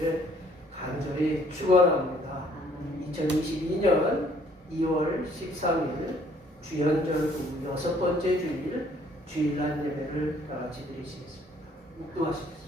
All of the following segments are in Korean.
되시기를 간절히 축원합니다. 2022년 2월 13일 주연절 후 6번째 주일 주일날 예배를 다 같이 드리시겠습니다. 묵도하시겠습니다.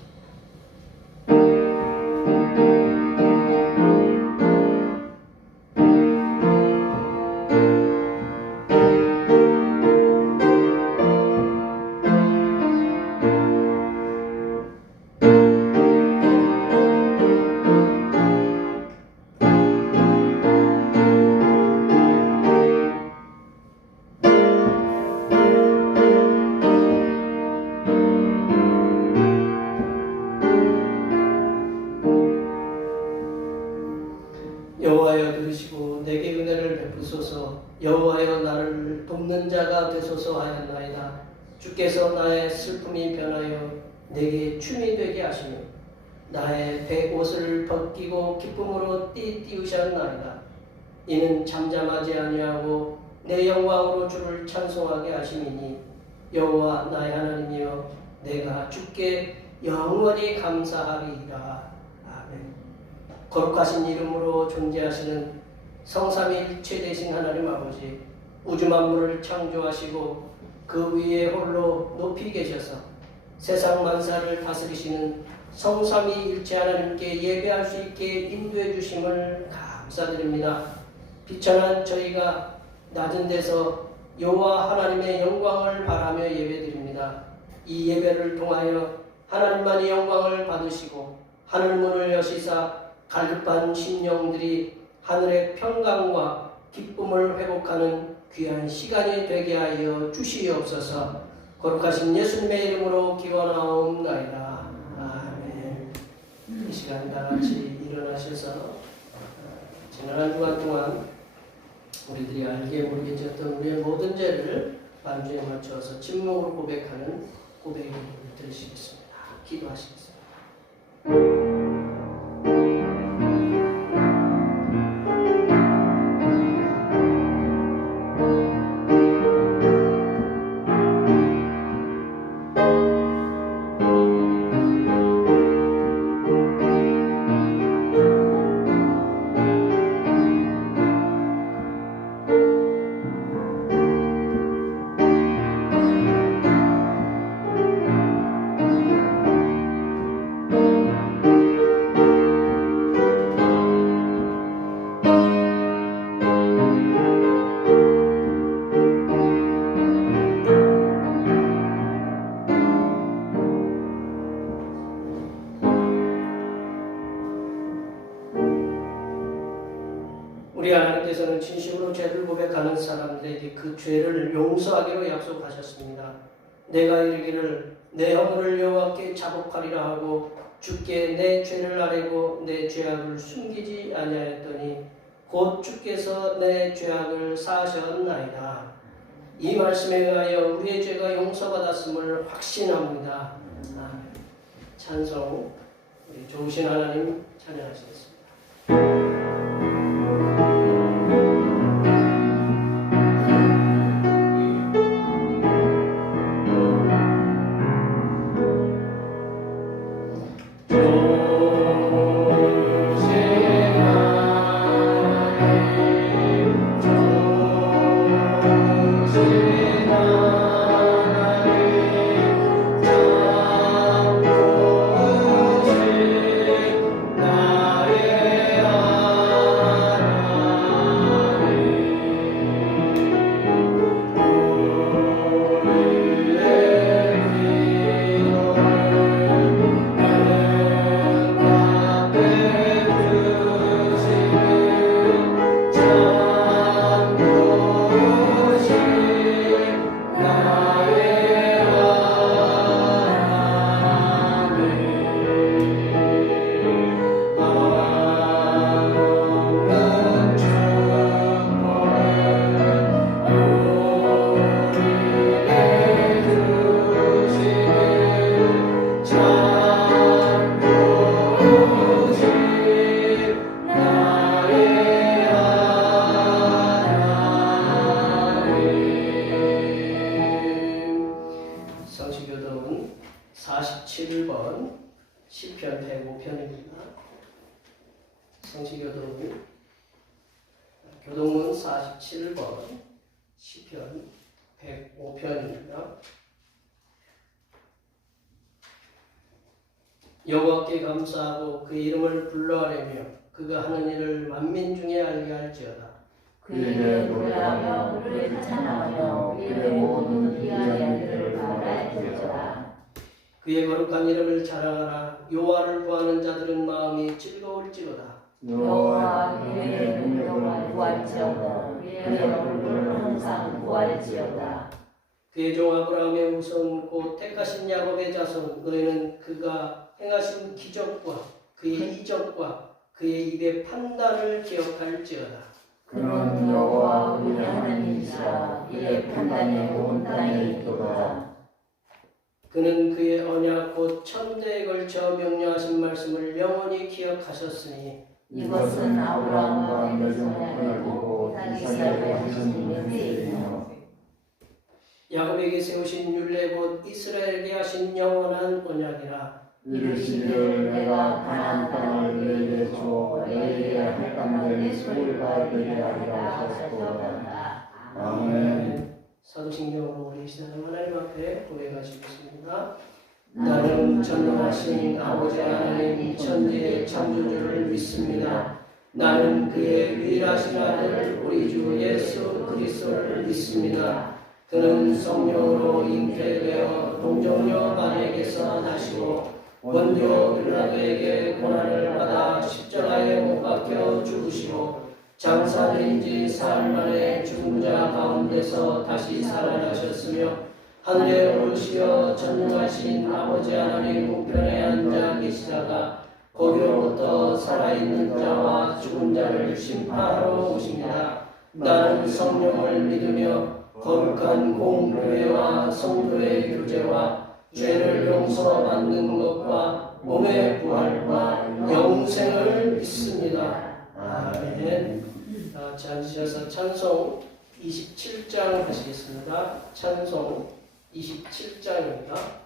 여호와여 들으시고 내게 은혜를 베푸소서. 여호와여 나를 돕는 자가 되소서 하였나이다. 주께서 나의 슬픔이 변하여 내게 춤이 되게 하시며 나의 백옷을 벗기고 기쁨으로 띠띠우셨나이다. 이는 잠잠하지 아니하고 내 영광으로 주를 찬송하게 하심이니 여호와 나의 하나님이여 내가 주께 영원히 감사하리이다. 거룩하신 이름으로 존재하시는 성삼위일체 되신 하나님 아버지, 우주 만물을 창조하시고 그 위에 홀로 높이 계셔서 세상 만사를 다스리시는 성삼위일체 하나님께 예배할 수 있게 인도해 주심을 감사드립니다. 비천한 저희가 낮은 데서 여호와 하나님의 영광을 바라며 예배드립니다. 이 예배를 통하여 하나님만이 영광을 받으시고 하늘문을 여시사 갈급한 심령들이 하늘의 평강과 기쁨을 회복하는 귀한 시간이 되게 하여 주시옵소서. 거룩하신 예수님의 이름으로 기원하옵나이다. 아멘. 이 시간 다 같이 일어나셔서 지난 한 주간 동안 우리들이 알게 모르게 지었던 우리의 모든 죄를 만주에 맞춰서 침묵으로 고백하는 고백을 들으시겠습니다. 기도하시겠습니다. 우리 하나님께서는 진심으로 죄를 고백하는 사람들에게 그 죄를 용서하기로 약속하셨습니다. 내가 이르기를 내 허물을 여호와께 자복하리라 하고 주께 내 죄를 아뢰고 내 죄악을 숨기지 아니하였더니 곧 주께서 내 죄악을 사하셨나이다. 이 말씀에 의하여 우리의 죄가 용서받았음을 확신합니다. 아멘. 찬송 우리 좋으신 하나님 찬양하시겠습니다. 나의 성시교동 교동문 47번 시편 105편입니다. 여호와께 감사하고 그 이름을 불러하려며 그가 하는 일을 만민 중에 알게 할지어다. 그에게 노래하며 그를 찬양하며 그의 모든 위대한 일을 말할지어다. 그의 거룩한 이름을 자랑하라. 여호와를 구하는 자들은 마음이 즐거울지어다. 여호와 그의 능력을 구할지어다. 그의 얼굴을 항상 구할지어다. 그의 종 아브라함의 후손 곧 택하신 야곱의 자손 너희는 그가 행하신 기적과 그의 이적과 그의 입의 판단을 기억할지어다. 그는 여호와 우리 하나님이시라. 그의 판단이 온 땅에 있도다. 그는 그의 언약 곧 천대에 걸쳐 명령하신 말씀을 영원히 기억하셨으니 이것은 아브라함과 맺은 언약이고 이삭에게 하신 맹세이며 야곱에게 세우신 율례 곧 이스라엘에게 하신 영원한 언약이라. 이르시기를 내가 가나안 땅을 너희에게 주어 너희에게 할감된 소유가 되게 하리라 하셨도다. 아멘. 사도신경으로 우리 시대는 하나님 앞에 고백하시겠습니다. 나는 전능하신 아버지 하나님 천지의 창조주를 믿습니다. 나는 그의 유일하신 아들 우리 주 예수 그리스도를 믿습니다. 그는 성령으로 잉태되어 동정녀 마리아에게서 나시고 본디오 빌라도에게 고난을 받아 십자가에 못 박혀 죽으시고 장사된 지 사흘 만에 죽은 자 가운데서 다시 살아나셨으며 하늘에 오르시어 전능하신 아버지 하나님 우편에 앉아 계시다가 거기로부터 살아있는 자와 죽은 자를 심판하러 오십니다. 나는 성령을 믿으며 거룩한 공교회와 성도의 교제와 죄를 용서받는 것과 몸의 부활과 영생을 믿습니다. 아멘. 같이 앉으셔서 찬송 27장 하시겠습니다. 찬송 27장입니다.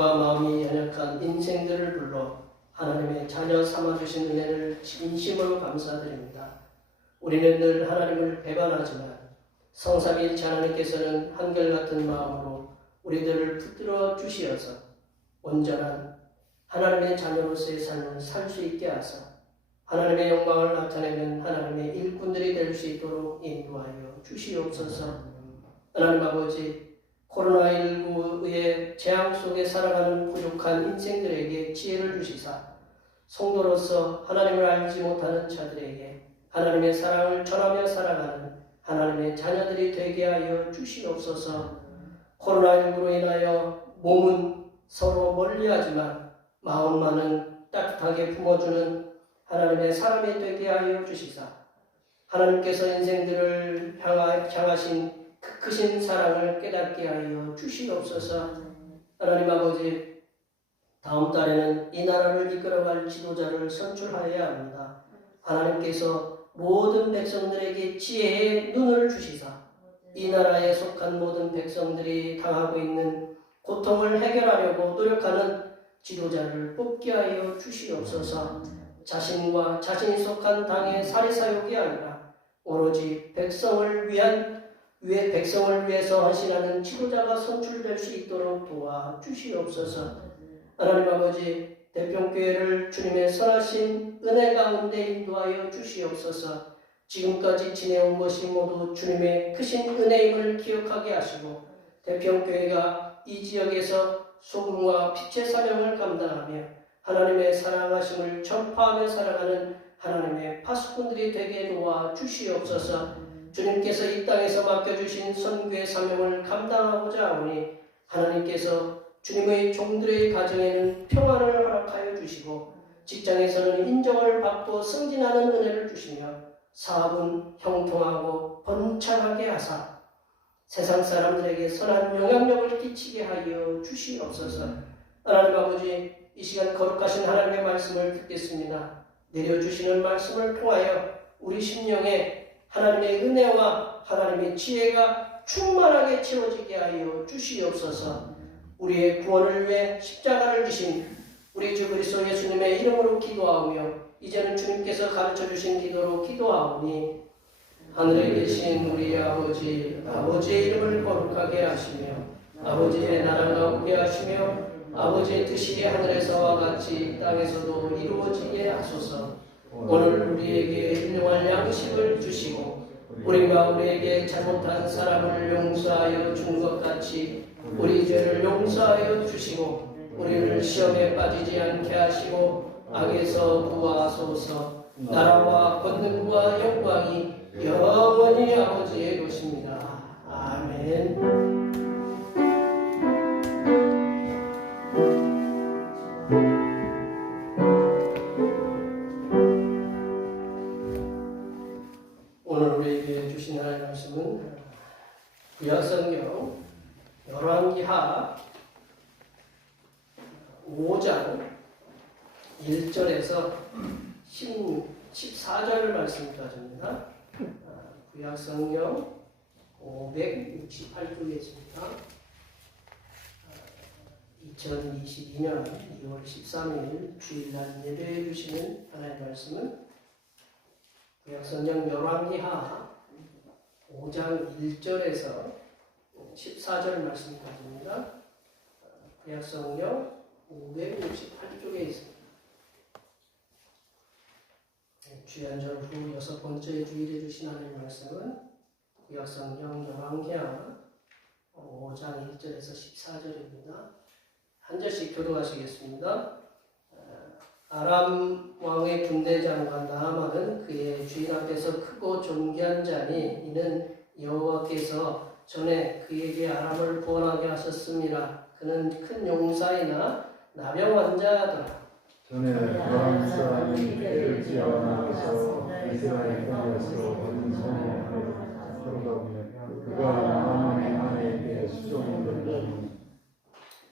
영과 마음이 연약한 인생들을 불러 하나님의 자녀 삼아주신 은혜를 진심으로 감사드립니다. 우리는 늘 하나님을 배반하지만 성삼위일체 하나님께서는 한결같은 마음으로 우리들을 붙들어 주시어서 온전한 하나님의 자녀로서의 삶을 살 수 있게 하사 하나님의 영광을 나타내는 하나님의 일꾼들이 될 수 있도록 인도하여 주시옵소서. 하나님 아버지, 코로나19의 재앙 속에 살아가는 부족한 인생들에게 지혜를 주시사 성도로서 하나님을 알지 못하는 자들에게 하나님의 사랑을 전하며 살아가는 하나님의 자녀들이 되게 하여 주시옵소서. 코로나19로 인하여 몸은 서로 멀리하지만 마음만은 따뜻하게 품어주는 하나님의 사람이 되게 하여 주시사 하나님께서 인생들을 향하신 그 크신 사랑을 깨닫게 하여 주시옵소서. 하나님 아버지, 다음 달에는 이 나라를 이끌어갈 지도자를 선출하여야 합니다. 하나님께서 모든 백성들에게 지혜의 눈을 주시사 이 나라에 속한 모든 백성들이 당하고 있는 고통을 해결하려고 노력하는 지도자를 뽑게 하여 주시옵소서. 자신과 자신이 속한 당의 사리사욕이 아니라 오로지 백성을 위해서 헌신하는 지도자가 선출될 수 있도록 도와주시옵소서. 하나님 아버지, 대평교회를 주님의 선하신 은혜 가운데 인도하여 주시옵소서. 지금까지 지내온 것이 모두 주님의 크신 은혜임을 기억하게 하시고 대평교회가 이 지역에서 소금과 빛의 사명을 감당하며 하나님의 사랑하심을 전파하며 살아가는 하나님의 파수꾼들이 되게 도와주시옵소서. 주님께서 이 땅에서 맡겨주신 선교의 사명을 감당하고자 하오니 하나님께서 주님의 종들의 가정에는 평안을 허락하여 주시고 직장에서는 인정을 받고 승진하는 은혜를 주시며 사업은 형통하고 번창하게 하사 세상 사람들에게 선한 영향력을 끼치게 하여 주시옵소서. 하나님 아버지, 이 시간 거룩하신 하나님의 말씀을 듣겠습니다. 내려주시는 말씀을 통하여 우리 심령에 하나님의 은혜와 하나님의 지혜가 충만하게 채워지게 하여 주시옵소서. 우리의 구원을 위해 십자가를 지신 우리 주 그리스도 예수님의 이름으로 기도하오며 이제는 주님께서 가르쳐주신 기도로 기도하오니 하늘에 계신 우리 아버지, 아버지의 이름을 거룩하게 하시며 아버지의 나라가 오게 하시며 아버지의 뜻이 하늘에서와 같이 땅에서도 이루어지게 하소서. 오늘 우리에게 일용할 양식을 주시고 우리가 우리에게 잘못한 사람을 용서하여 준 것 같이 우리 죄를 용서하여 주시고 우리를 시험에 빠지지 않게 하시고 악에서 구하소서. 나라와 권능과 영광이 영원히 아버지의 것입니다. 아멘. 오늘 우리에게 주신 하나님의 말씀은 구약성경 열왕기하 5장 1절에서 14절 말씀까지입니다. 구약성경 568쪽에 있습니다. 2022년 2월 13일 주일날 예배해 주시는 하나님의 말씀은 구약성경 열왕기하 5장 1절에서 14절 말씀까지입니다. 구약성경 568쪽에 있습니다. 주연절 후 6번째 주일에 주신 하나님의 말씀은 구약성경 열왕기하 5장 1절에서 14절입니다. 한 절씩 교독하시겠습니다. 아람 왕의 군대 장관 나하만은 그의 주인 앞에서 크고 존귀한 자니 이는 여호와께서 전에 그에게 아람을 구원하게 하셨습니다. 그는 큰 용사이나 나병 환자더라. 전에 아람 사람이 때를 지어나서 이스라엘 땅에서 얻은 성에 들어가며 그가 나하만의 아내에게 수종을 들더니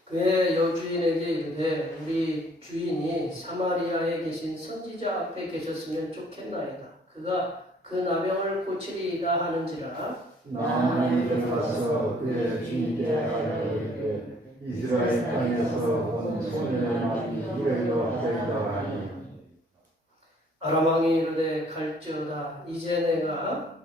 그의 여주인에게 이르되 우리 주인이 사마리아에 계신 선지자 앞에 계셨으면 좋겠나이다. 그가 그 나병을 고치리이다 하는지라. 나하만이 들어가서 그의 주인에게 아뢰되 이스라엘 땅에서 온 소년의 마음이 이래로 하겠다 하니 아람 왕이 이르되 갈지어다. 이제 내가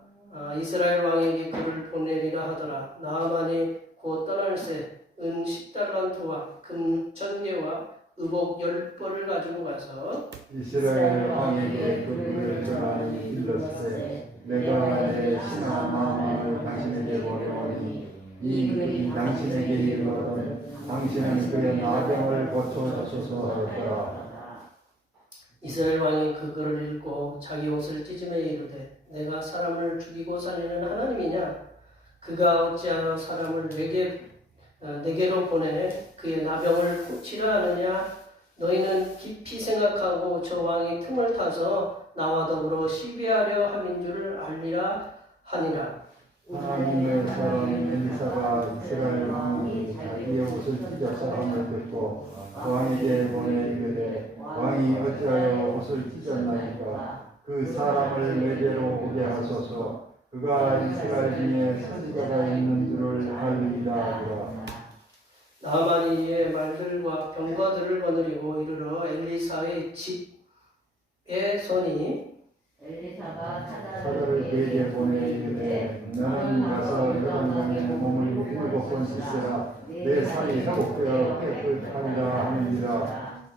이스라엘 왕에게 그를 보내리라 하더라. 나아만이 곧 떠날새 은 10달란트와 금 1000개와 의복 10벌을 가지고 가서 이스라엘 왕에게 그를 전하니 일렀으되 내가 내 신하 나아만을 당신에게 보내오니 이 글이 당신에게 이르거든 당신은 그의 나병을 고쳐주소서 하였더라. 이스라엘 왕이 그 글을 읽고 자기 옷을 찢으며 이르되 내가 사람을 죽이고 살리는 하나님이냐? 그가 어찌하여 사람을 내게로 보내 그의 나병을 고치려 하느냐? 너희는 깊이 생각하고 저 왕이 틈을 타서 나와 더불어 시비하려 함인 줄 알리라 하니라. 하나님의 사람 엘리사가 이스라엘 왕이 자기의 옷을 찢어서 함을 듣고 왕에게 보내 이르되 왕이 어찌하여 옷을 찢었나이까 그 사람을 내게로 오게 하소서 그가 이스라엘 중에 선지자가 있는 줄을 알리리라 하더라. 나아만이 이에 말들과 병거들을 거느리고 이르러 엘리사의 집에 서니 엘리사가 사자를 그에게 보내 이르되 너는 가서 여러분의 몸을 7번 씻으라 내 살이 회복되어 깨끗하리라 하느니라.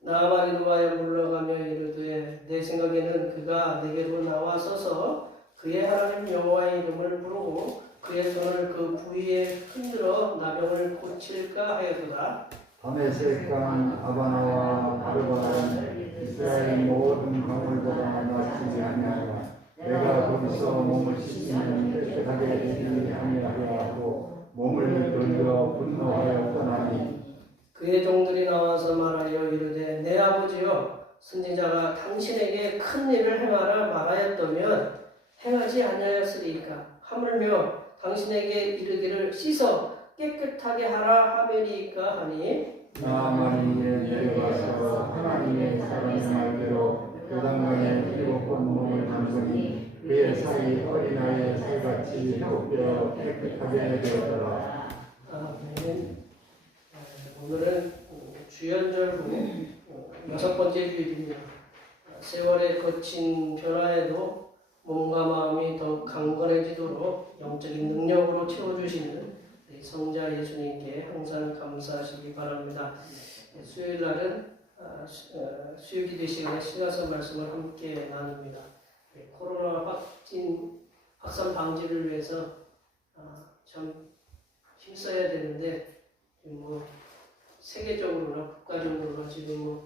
나아만이 노하여 물러가며 이르되 내 생각에는 그가 내게로 나와서서 그의 하나님 여호와의 이름을 부르고 그의 손을 그 부위에 흔들어 나병을 고칠까 하였도다. 다메섹 강 아바나와 바르바는 이스라엘 모든 강물보다 낫지 아니하냐. 내가 거기서 몸을 씻으면 깨끗하게 되지 아니하게 하고 몸을 돌려 분노하여 떠나니 그의 종들이 나와서 말하여 이르되 내 아버지여 선지자가 당신에게 큰 일을 행하라 말하였다면 행하지 아니하였으리이까. 하물며 당신에게 이르기를 씻어 깨끗하게 하라 하매리이까 하니 나아만이 내려가서 하나님의 사람의 말대로 요단강에 7번 몸을 담그니 그의 살이 어린아이의 살같이 회복되어 깨끗하게 되었더라. 아멘. 오늘은 주연절 후 6번째 주일입니다. 세월의 거친 변화에도 몸과 마음이 더 강건해지도록 영적인 능력으로 채워주시는 성자 예수님께 항상 감사하시기 바랍니다. 수요일 날은 수요기도 시간에 신화서 말씀을 함께 나눕니다. 코로나 확산 방지를 위해서 참 힘써야 되는데 세계적으로나 국가적으로나 지금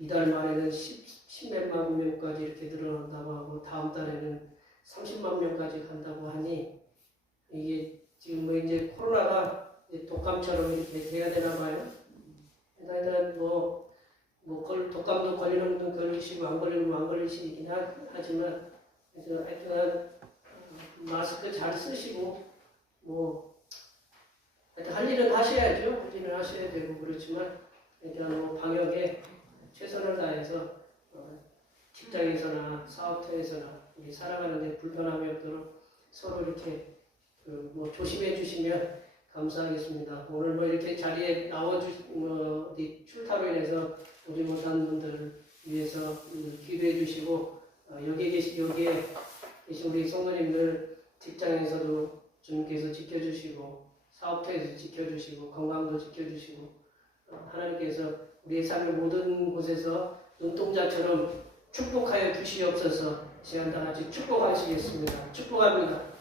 이달 말에는 10몇만 명까지 이렇게 늘어난다고 하고 다음 달에는 30만 명까지 간다고 하니 이게 지금 이제 코로나가 이제 독감처럼 이렇게 돼야 되나 봐요. 일단 독감도 걸리는 분은 걸리시고 안 걸리는 분은 안 걸리시긴 하지만 하여튼 마스크 잘 쓰시고 하여튼 할 일은 하셔야죠. 할 일은 하셔야 되고 그렇지만 일단 방역에 최선을 다해서 직장에서나 사업터에서나 살아가는데 불편함이 없도록 서로 이렇게 조심해 주시면 감사하겠습니다. 오늘 이렇게 자리에 출타로 인해서 오지 못한 분들을 위해서 기도해 주시고 여기에 계신 우리 성도님들 직장에서도 주님께서 지켜주시고 사업터에서 지켜주시고 건강도 지켜주시고 하나님께서 우리의 삶의 모든 곳에서 눈동자처럼 축복하여 주시옵소서. 시간 다 같이 축복하시겠습니다. 축복합니다.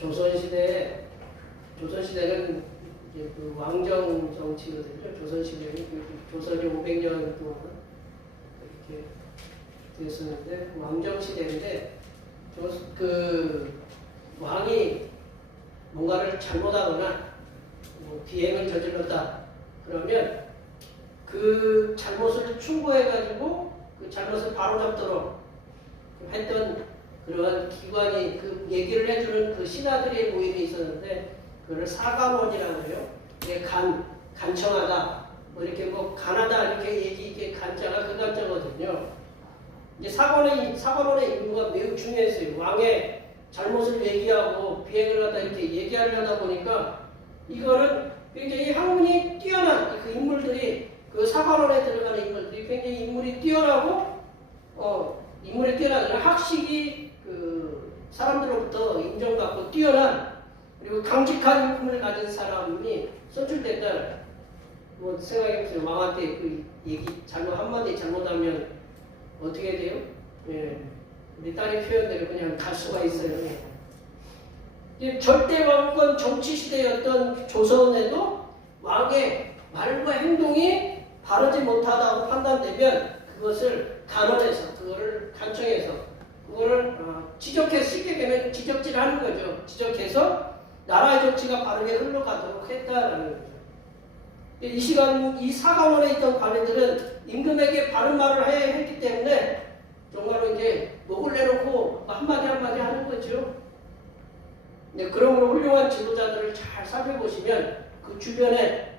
조선시대는 이제 그 왕정 정치거든요. 조선시대는 조선이 500년 동안 이렇게 됐었는데 왕정 시대인데 그 왕이 뭔가를 잘못하거나 뭐 비행을 저질렀다 그러면 그 잘못을 충고해가지고 그 잘못을 바로잡도록 했던 그러한 기관이 그 얘기를 해주는 그 신하들의 모임이 있었는데 그걸 사감원이라고 해요. 이게 간청하다 뭐 이렇게 뭐 간하다 이렇게 이게 간자가 그 간자거든요. 이제 사관원의 임무가 매우 중요했어요. 왕의 잘못을 얘기하고 비행을 하다 이렇게 얘기하려다 보니까 이거는 굉장히 학문이 뛰어난 그 인물들이 그 사관원에 들어가는 인물들이 굉장히 인물이 뛰어나고 인물이 뛰어난 학식이 그 사람들로부터 인정받고 뛰어난 그리고 강직한 힘을 가진 사람이 선출됐다. 뭐 생각해보세요. 왕한테 그 얘기 한마디 잘못하면 어떻게 돼요? 예. 우리 딸이 표현대로 그냥 갈 수가 있어요. 절대 왕권 정치 시대였던 조선에도 왕의 말과 행동이 바르지 못하다고 판단되면 그것을 간언해서 그거를 간청해서 그거를 지적해서 쉽게 되면 지적질하는 거죠. 지적해서 나라의 정치가 바르게 흘러가도록 했다라는 거죠. 이 시간 이 사관원에 있던 관리들은 임금에게 바른 말을 해야 했기 때문에 정말로 이제 목을 내놓고 한마디 하는 거죠. 네, 그러므로 훌륭한 지도자들을 잘 살펴보시면 그 주변에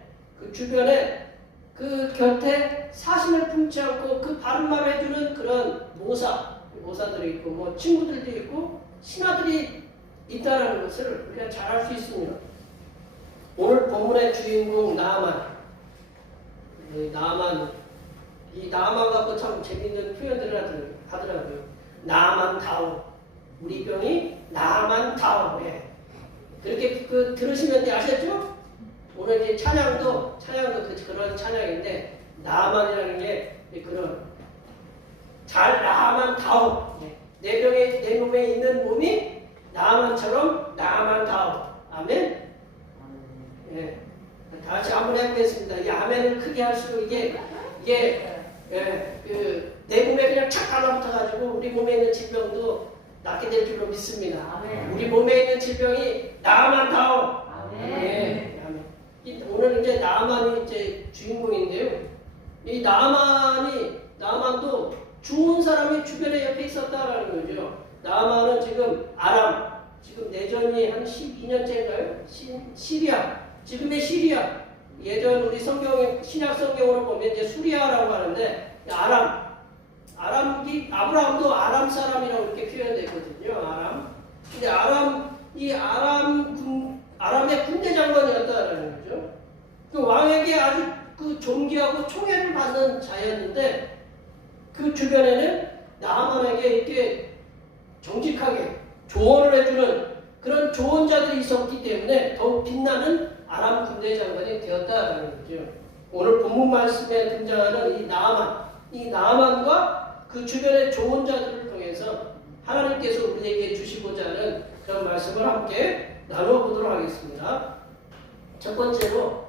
그 곁에 사심을 품지 않고 그 바른 말을 해주는 그런 모사들이 있고 뭐 친구들도 있고 신하들이 있다는 것을 우리가 잘 알 수 있습니다. 오늘 본문의 주인공 나아만 이 나아만 갖고 참 재밌는 표현들을 하더라고요. 나아만다오. 우리 병이 나아만다오. 예. 그렇게 들으시면 아셨죠? 오늘 이제 찬양도 그런 찬양인데 나아만이라는 게 그런 잘 나아만다오. 예. 내 몸에 있는 몸이 나아만처럼 나아만다오. 아멘. 예. 다 같이 한번 해보겠습니다. 이 아멘을 크게 할수록 이게 내 몸에 그냥 착 달라붙어가지고 우리 몸에 있는 질병도 낫게 될 줄로 믿습니다. 아멘. 우리 몸에 있는 질병이 나아만다오. 아멘. 예. 아멘. 오늘 이제 나아만이 이제 주인공인데요. 이 나아만도 좋은 사람이 주변에 옆에 있었다라는 거죠. 나아만은 지금 내전이 한 12년째인가요? 시리아. 지금의 시리아. 예전 우리 신약 성경으로 보면 이제 수리아라고 하는데 아브라함도 아람 사람이라고 이렇게 표현되거든요. 아람. 근데 아람의 군대 장관이었다라는 거죠. 그 왕에게 아주 그 존귀하고 총애를 받는 자였는데 그 주변에는 나아만에게 이렇게 정직하게 조언을 해주는 그런 조언자들이 있었기 때문에 더욱 빛나는 아람 군대 장관이 되었다라는 거죠. 오늘 본문 말씀에 등장하는 이 나아만과 그 주변의 조언자들을 통해서 하나님께서 우리에게 주시고자 하는 그런 말씀을 함께 나누어 보도록 하겠습니다. 첫 번째로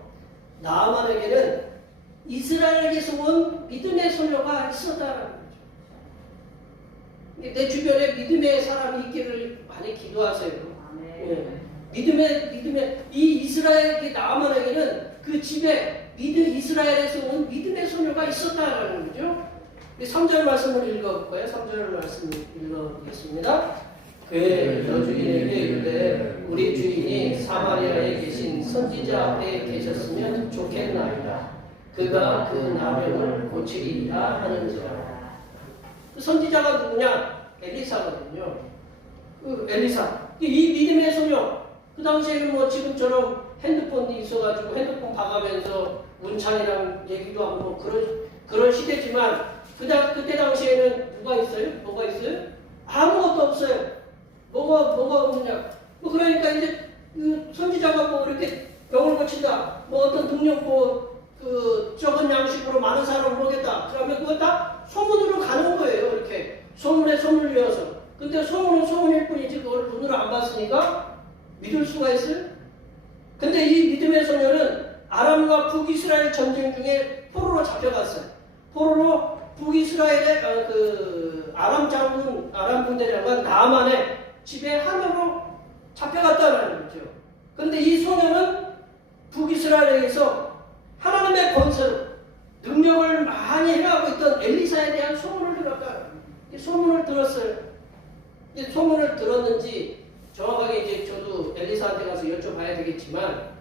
나아만에게는 이스라엘에게서 온 믿음의 소녀가 있었다라는 거죠. 내 주변에 믿음의 사람이 있기를 많이 기도하세요. 예. 믿음의 이 이스라엘 나아만에게는 그 집에 이스라엘에서 온 믿음의 소녀가 있었다라는 거죠. 3절 말씀을 읽어볼까요? 3절 말씀 읽어보겠습니다. 그의 여주인에게 이르되 우리 주인이 사마리아에 계신 선지자 앞에 계셨으면 좋겠나이다. 그가 그 나병을 고치리라 하는지라. 그 선지자가 누구냐? 엘리사거든요. 그 엘리사. 이 믿음의 소녀. 그 당시에는 뭐 지금처럼 핸드폰도 있어가지고 핸드폰 봐가면서 문찬이랑 얘기도 하고 뭐 그런 시대지만 그때 당시에는 뭐가 있어요? 아무것도 없어요. 뭐가 없느냐? 뭐 그러니까 이제 그 선지자가 뭐 이렇게 병을 고친다. 뭐 어떤 능력 적은 양식으로 많은 사람을 오겠다. 그러면 그거 다 소문으로 가는 거예요. 이렇게 소문에 소문을 이어서. 근데 소문은 소문일 뿐이지 그걸 눈으로 안 봤으니까 믿을 수가 있어요? 근데 이 믿음의 소녀는 아람과 북이스라엘 전쟁 중에 포로로 잡혀갔어요. 포로로 북이스라엘의 아람 군대 장관 나아만의 집에 함으로 잡혀갔다는 거죠. 근데 이 소녀는 북이스라엘에서 하나님의 권세로 능력을 많이 행하고 있던 엘리사에 대한 소문을 들었다. 소문을 들었어요. 소문을 들었는지 정확하게 이제 저도 엘리사한테 가서 여쭤봐야 되겠지만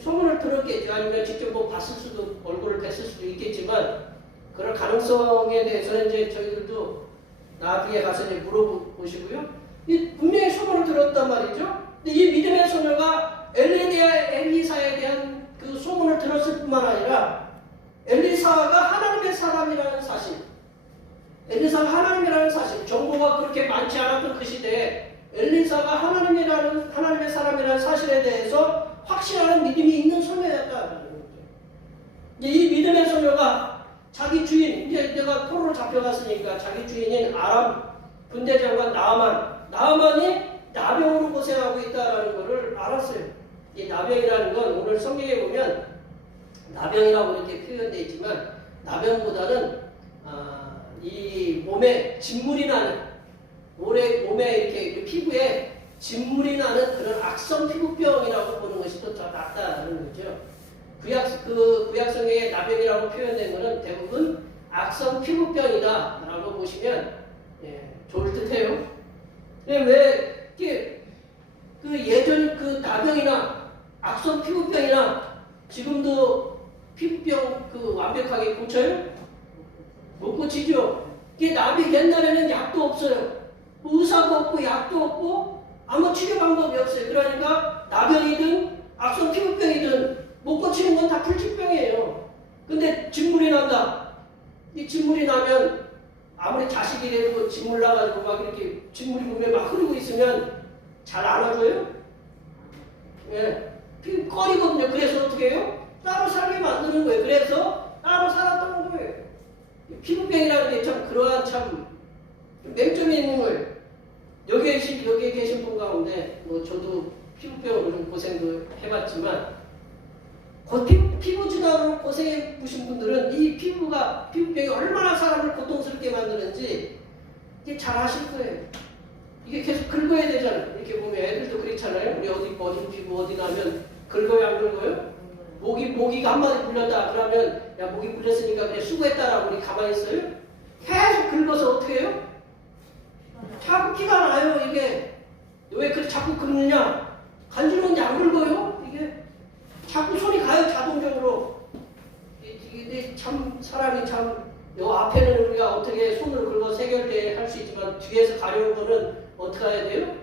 소문을 들었겠죠. 아니면 직접 뭐 봤을 수도, 얼굴을 뵀을 수도 있겠지만 그럴 가능성에 대해서는 이제 저희들도 나중에 가서 이제 물어보시고요. 분명히 소문을 들었단 말이죠. 근데 이 믿음의 소녀가 엘리사에 대한 그 소문을 들었을 뿐만 아니라 엘리사가 하나님의 사람이라는 사실, 엘리사가 하나님이라는 사실, 정보가 그렇게 많지 않았던 그 시대에 엘리사가 하나님의 사람이라는 사실에 대해서 확신하는 믿음이 있는 소녀였다는 거죠. 이 믿음의 소녀가 자기 주인, 이제 내가 포로로 잡혀갔으니까 자기 주인인 아람 군대장관 나아만이 나병으로 고생하고 있다는 것을 알았어요. 이 나병이라는 건 오늘 성경에 보면 나병이라고 이렇게 표현되어 있지만 나병보다는 이 몸에 진물이 나는 몸에 이렇게 피부에 진물이 나는 그런 악성 피부병이라고 보는 것이 더 낫다는 거죠. 구약성경에 나병이라고 표현된 것은 대부분 악성 피부병이다라고 보시면 좋을 듯해요. 왜 예전 그 나병이나 악성 피부병이나 지금도 피부병 완벽하게 고쳐요? 못 고치죠. 이게 옛날에는 약도 없어요. 의사도 없고 약도 없고 아무 치료 방법이 없어요. 그러니까 나병이든 악성 피부병이든 못 고치는 건 다 불치병이에요. 근데 진물이 난다. 이 진물이 나면 아무리 자식이라도 진물 나가지고 막 이렇게 진물이 몸에 막 흐르고 있으면 잘 안아줘요? 피부 꺼리거든요. 그래서 어떻게 해요? 따로 살게 만드는 거예요. 그래서 따로 살았다는 거예요. 피부병이라는 게 참 그러한 참 맹점이 있는 거예요. 여기에 계신 분 가운데 저도 피부병으로 좀 고생도 해봤지만 피부질환으로 고생해 보신 분들은 이 피부병이 얼마나 사람을 고통스럽게 만드는지 이게 잘 아실 거예요. 이게 계속 긁어야 되잖아요. 이렇게 보면 애들도 그렇잖아요. 우리 어디 피부 어디 나면 긁어요, 안 긁어요? 모기가 한 마디 물렸다 그러면 야 모기 물렸으니까 그래 수고했다라고 우리 가만히 있어요? 계속 긁어서 어떻게 해요? 자꾸 피가 나요. 이게 왜 그렇게 자꾸 긁느냐? 간지러운지 안 긁어요? 이게 자꾸 손이 가요 자동적으로. 이게 참 사람이 참 요 앞에는 우리가 어떻게 손을 긁어서 해결해 할 수 있지만 뒤에서 가려운 거는 어떻게 해야 돼요?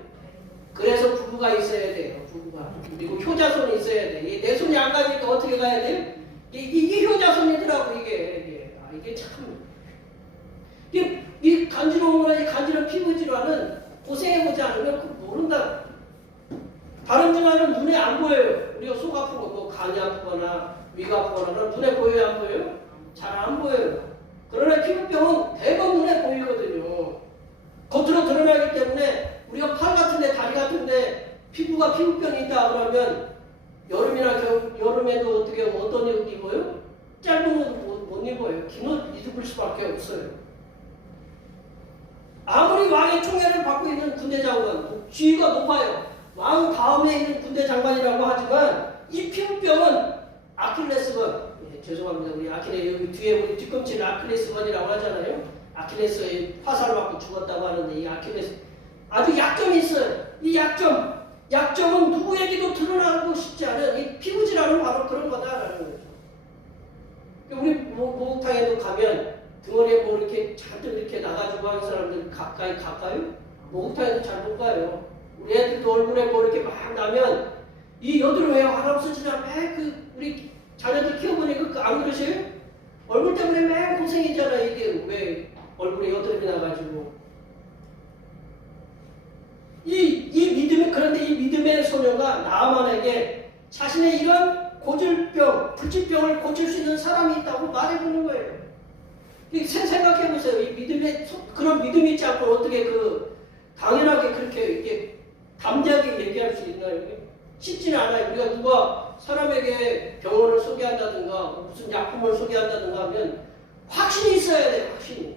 그래서 부부가 있어야 돼요. 부부가. 그리고 효자손이 있어야 돼. 내 손이 안 가니까 어떻게 가야 돼요? 이게 효자손이더라고 이게 참. 이 간지러운 거나 이 간지러운 피부 질환은 고생해보지 않으면 그걸 모른다. 다른 질환은 눈에 안 보여요. 우리가 속 아프고 뭐 간이 아프거나 위가 아프거나 눈에 보여요, 안 보여요? 잘 안 보여요. 그러나 피부병은 대부분 눈에 보이거든요. 겉으로 드러나기 때문에 우리가 팔 같은데 다리 같은데 피부병이 있다 그러면 여름에도 어떤 옷 입어요? 짧은 옷 못 입어요. 긴 옷 입을 수밖에 없어요. 아무리 왕의 총애를 받고 있는 군대 장관, 지위가 높아요. 왕 다음에 있는 군대 장관이라고 하지만 이 피부병은 아킬레스건, 죄송합니다. 우리 여기 뒤에 우리 뒤꿈치를 아킬레스건이라고 하잖아요. 아킬레스에 화살 맞고 죽었다고 하는데 이 아킬레스 아주 약점이 있어요. 이 약점은 누구에게도 드러나고 싶지 않은 이 피부질환은 바로 그런 거다라는 거죠. 우리 목욕탕에도 가면 등어리에 뭐 이렇게 잔뜩 이렇게 나가지고 하는 사람들 가까이 가까요? 목욕탕에도 잘 못 가요. 우리 애들도 얼굴에 뭐 이렇게 막 나면 이 여드름 왜 할아버지나 우리 자녀들 키워보니까 안 그러세요? 얼굴 때문에 매일 고생이잖아. 이게 왜 얼굴에 여드름이 나가지고 그런데 이 믿음의 소녀가 나아만에게 자신의 이런 불치병을 고칠 수 있는 사람이 있다고 말해보는 거예요. 생각해보세요. 이 그런 믿음이 있지 않고 어떻게 당연하게 그렇게 이렇게 담대하게 얘기할 수 있나요? 쉽지는 않아요. 우리가 누가 사람에게 병원을 소개한다든가 무슨 약품을 소개한다든가 하면 확신이 있어야 돼요. 확신이.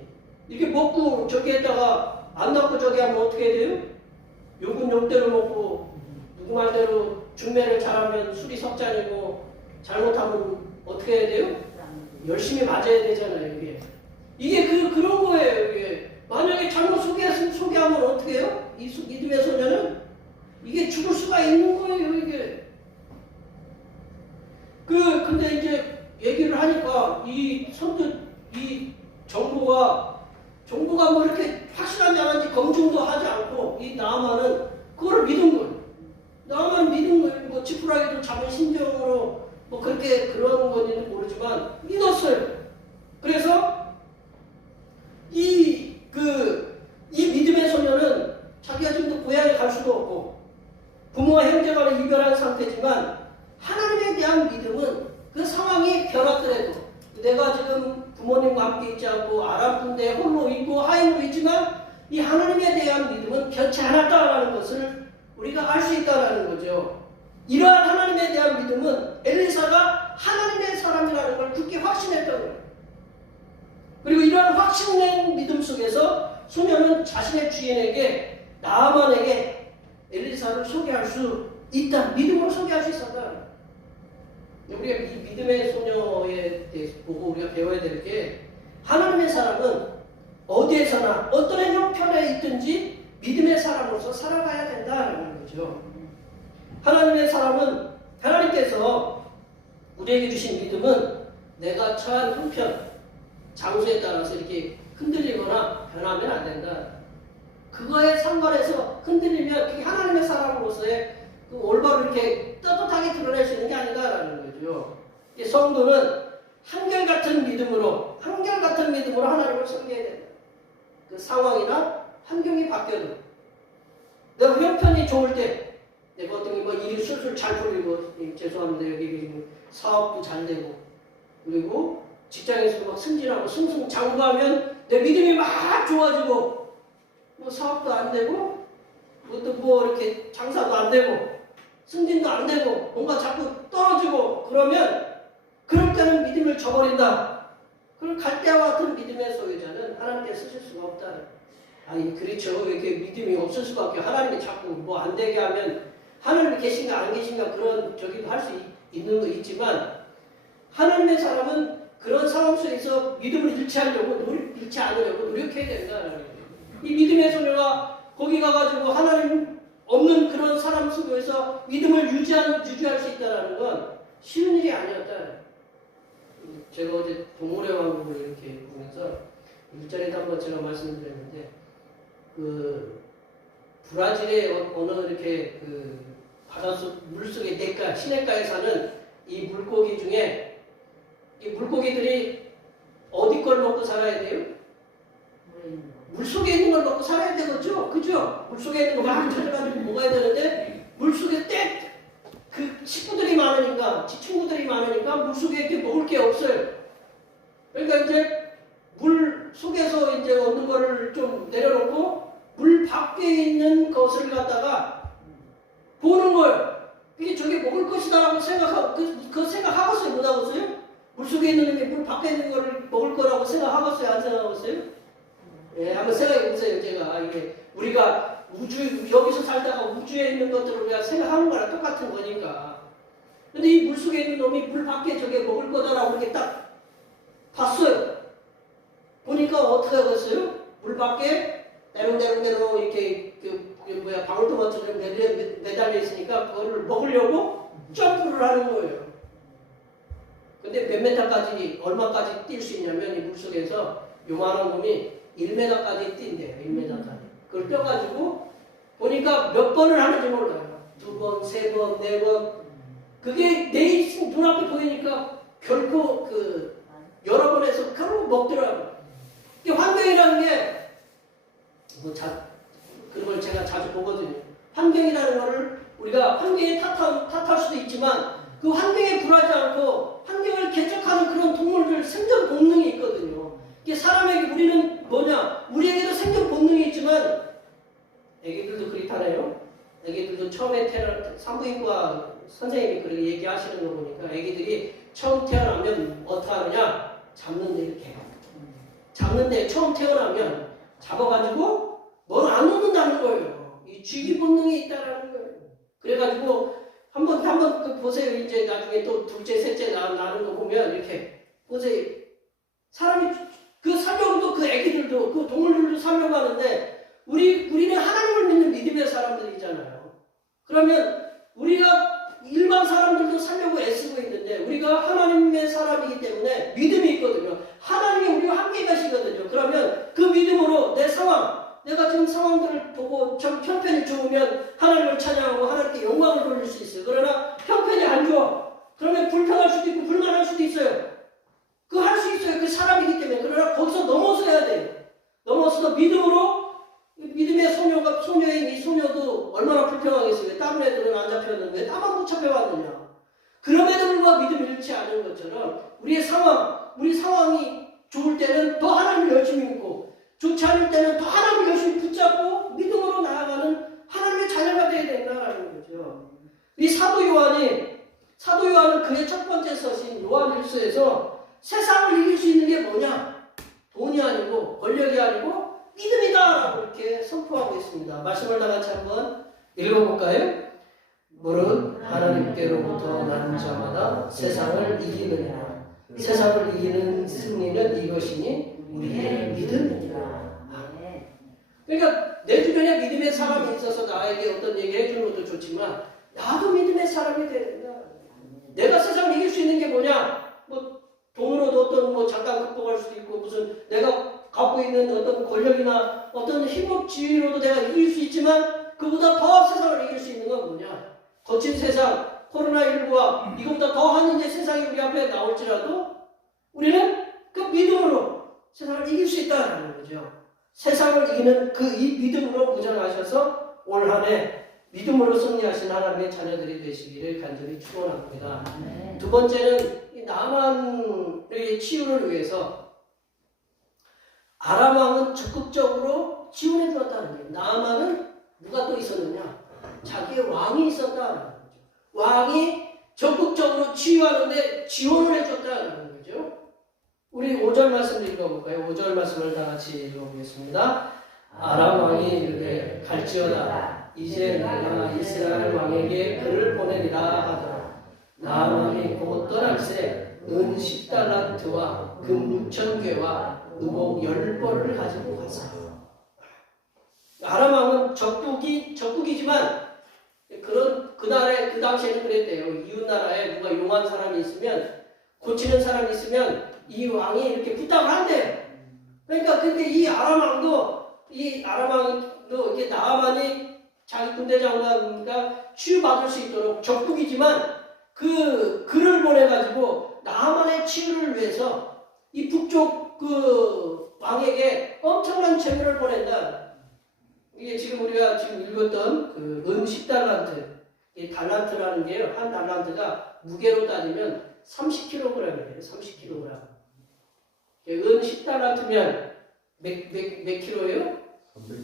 이렇게 먹고 저기 했다가 안 낫고 저기 하면 어떻게 돼요? 욕은 욕대로 먹고 누구 말대로 중매를 잘하면 술이 석잔이고 잘못하면 어떻게 해야 돼요? 열심히 맞아야 되잖아요. 이게 그런 거예요. 이게 만약에 잘못 소개하면 어떻게 해요? 이 믿음의 소녀는 이게 죽을 수가 있는 거예요. 이게 근데 이제 얘기를 하니까 이 선뜻 이 정보가 뭐 이렇게 확실한지 안 한지 검증도 하지 않고 이 나아만은 그거를 믿은 거예요. 나아만 믿은 거예요. 뭐 지푸라기도 잡은 심정으로 뭐 그렇게 그런 건지는 모르지만 믿었어요. 그래서 이 믿음의 소녀는 자기가 지금도 고향에 갈 수도 없고 부모와 형제간에 이별한 상태지만 하나님에 대한 믿음은 그 상황이 변했더라도 내가 지금 부모님과 함께 있지 않고 아랍 군대에 홀로 있고 하인으로 있지만 이 하나님에 대한 믿음은 변치 않았다라는 것을 우리가 알 수 있다는 거죠. 이러한 하나님에 대한 믿음은 엘리사가 하나님의 사람이라는 걸 굳게 확신했던 거예요. 그리고 이러한 확신된 믿음 속에서 소녀는 자신의 주인에게 나아만에게 엘리사를 소개할 수 있다. 믿음으로 소개할 수 있었다. 우리가 이 믿음의 소녀에 대해서 보고 우리가 배워야 될 게 하나님의 사람은 어디에서나 어떤 형편에 있든지 믿음의 사람으로서 살아가야 된다는 거죠. 하나님의 사람은 하나님께서 우리에게 주신 믿음은 내가 처한 형편, 장소에 따라서 이렇게 흔들리거나 변하면 안 된다. 그거에 상관해서 흔들리면 그게 하나님의 사람으로서의 그 올바로 이렇게 떳떳하게 드러낼 수 있는 게 아니다라는 거죠. 성도는 한결같은 믿음으로 하나님을 섬겨야 된다. 그 상황이나 환경이 바뀌어도 내가 형편이 좋을 때 내가 어떤 뭐 일이 술술 잘 풀리고 죄송합니다. 여기 사업도 잘 되고 그리고 직장에서 막 승진하고 승승장구하면 내 믿음이 막 좋아지고 뭐 사업도 안 되고 뭐 이렇게 장사도 안 되고 승진도 안 되고 뭔가 자꾸 떨어지고 그러면 그럴 때는 믿음을 저버린다. 그럼 갈대와 같은 믿음의 소유자는 하나님께 쓰실 수가 없다. 아니 그렇죠. 이렇게 믿음이 없을 수밖에. 하나님이 자꾸 뭐 안 되게 하면 하나님이 계신가 안 계신가 그런 저기도 할 수 있는 거 있지만 하나님의 사람은 그런 상황 속에서 믿음을 잃지 않으려고 노력해야 된다는 거예요. 이 믿음의 소녀가 거기 가가지고 하나님 없는 그런 사람 속에서 믿음을 유지할 수 있다는 건 쉬운 일이 아니었다. 제가 어제 동물의 왕국을 이렇게 보면서 일전에도 한번 제가 말씀드렸는데 그 브라질의 어느 이렇게 그 바닷속 물속의 냇가 시냇가에 사는 이 물고기 중에 이 물고기들이 어디 걸 먹고 살아야 돼요? 물속에 있는 걸 먹고 살아야 되겠죠? 그죠? 물속에 있는 거 막 찾아가지고 먹어야 되는데 물속에 그 식구들이 많으니까 친구들이 많으니까 물속에 이렇게 먹을 게 없어요. 그러니까 이제 물 속에서 이제 얻는 거를 좀 내려놓고 물 밖에 있는 것을 갖다가 보는 거예요. 이게 저게 먹을 것이다라고 생각하고 그 생각하겠어요? 못 하겠어요? 물속에 있는 게 물 밖에 있는 거를 먹을 거라고 생각하겠어요? 안 생각하겠어요? 예, 한번 생각해 보세요. 제가 이게 우리가 여기서 살다가 우주에 있는 것들을 우리가 생각하는 거랑 똑같은 거니까. 근데 이 물속에 있는 놈이 물 밖에 저게 먹을 거다라고 이렇게 딱 봤어요. 보니까 어떻게 하겠어요? 물 밖에 내롱내롱 이렇게 방울토마토처럼 매달려 있으니까 그거를 먹으려고 점프를 하는 거예요. 근데 몇 메타까지 얼마까지 뛸 수 있냐면 이 물속에서 요만한 놈이 1m까지 뛴대요. 1m까지. 그걸 떠가지고 보니까 몇 번을 하는지 몰라요. 2번, 3번, 4번. 그게 내 눈앞에 보이니까 결코 여러 번 해서 결국 먹더라고요. 이 환경이라는 게 그걸 제가 자주 보거든요. 환경이라는 거를 우리가 환경에 탓할 수도 있지만 그 환경에 굴하지 않고 환경을 개척하는 그런 동물들 생존 본능이 있거든요. 이게 사람에게 우리는 뭐냐? 우리에게도 생존 본능이 있지만 애기들도 그렇다네요. 애기들도 처음에 산부인과 선생님이 그렇게 얘기하시는 거 보니까 애기들이 처음 태어나면 어떻게 하느냐? 잡는데 이렇게. 잡는데 처음 태어나면 잡아가지고 넌 안 놓는다는 거예요. 이 쥐기 본능이 있다라는 거예요. 그래가지고 한번 그 보세요. 이제 나중에 또 둘째, 셋째 나는 거 보면 이렇게 보세요. 사람이 그 살려고 그 애기들도 그 동물들도 살려고 하는데 우리는 하나님을 믿는 믿음의 사람들이잖아요. 그러면 우리가 일반 사람들도 살려고 애쓰고 있는데 우리가 하나님의 사람이기 때문에 믿음이 있거든요. 하나님이 우리와 함께 가시거든요. 그러면 그 믿음으로 내 상황, 내가 지금 상황들을 보고 좀 형편이 좋으면 하나님을 찬양하고 하나님께 영광을 돌릴 수 있어요. 그러나 형편이 안 좋아. 그러면 불평할 수도 있고 불만할 수도 있어요. 그거 할 수 있어요. 그 사람이기 때문에. 그러나 거기서 넘어서야 돼요. 넘어서서 믿음으로 믿음의 소녀인 이 소녀도 얼마나 불평하겠어요. 다른 애들은 안 잡혔는데 나만 못 잡혀왔느냐. 그럼에도 불구하고 믿음을 잃지 않은 것처럼 우리 상황이 좋을 때는 더 하나님을 열심히 믿고 좋지 않을 때는 더 하나님을 열심히 붙잡고 믿음으로 나아가는 하나님의 자녀가 되어야 된다는 거죠. 이 사도 요한은 그의 첫 번째 서신 요한 1서에서 세상을 이길 수 있는 게 뭐냐? 돈이 아니고 권력이 아니고 믿음이다라고 이렇게 선포하고 있습니다. 말씀을 다 같이 한번 읽어볼까요? 무릇 하나님께로부터 난 자마다 세상을 이기느니라. 세상을 이기는 승리는 이것이니 우리의 믿음이니라. 그러니까 내 주변에 믿음의 사람이 있어서 나에게 어떤 얘기 해주는 것도 좋지만 나도 믿음의 사람이 돼야 된다. 내가 세상을 이길 수 있는 게 뭐냐? 뭐 돈으로도 어떤 잠깐 극복할 수도 있고 무슨 내가 갖고 있는 어떤 권력이나 어떤 힘업 지위로도 내가 이길 수 있지만 그보다 더 세상을 이길 수 있는 건 뭐냐? 거친 세상, 코로나19와 이거보다 더한 이제 세상이 우리 앞에 나올지라도 우리는 그 믿음으로 세상을 이길 수 있다는 거죠. 세상을 이기는 그 이 믿음으로 무장하셔서 올 한 해 믿음으로 승리하신 하나님의 자녀들이 되시기를 간절히 축원합니다. 두 번째는 이 나만의 치유를 위해서 아람 왕은 적극적으로 지원해 주었다는 거예요. 나만은 누가 또 있었느냐? 자기의 왕이 있었다는 거죠. 왕이 적극적으로 치유하는데 지원을 해줬다는 거죠. 우리 5절 말씀을 읽어볼까요? 5절 말씀을 다 같이 읽어보겠습니다. 아람 왕이 이르되 갈지어다 이제 내가 이스라엘 왕에게 그를 보내리라 하더라. 나만이 곧 떠날새 은 10달란트와 금 6,000개와 의복 10벌을 가지고 가서 아람 왕은 적국이지만 그날에 그 당시에는 그랬대요. 이웃 나라에 누가 용한 사람이 있으면 고치는 사람이 있으면 이 왕이 이렇게 부탁을 한대요. 그러니까 근데 이 아람 왕도 이게 나아만이 자기 군대 장관과 치유받을 수 있도록 적국이지만 그를 보내가지고 나아만의 치유를 위해서 이 북쪽 그 왕에게 엄청난 재물을 보낸다. 이게 지금 우리가 지금 읽었던 그 은 10달란트, 이 달란트라는 게요, 한 달란트가 무게로 따지면 30kg이에요. 30kg. 은 10달란트면 몇 킬로예요?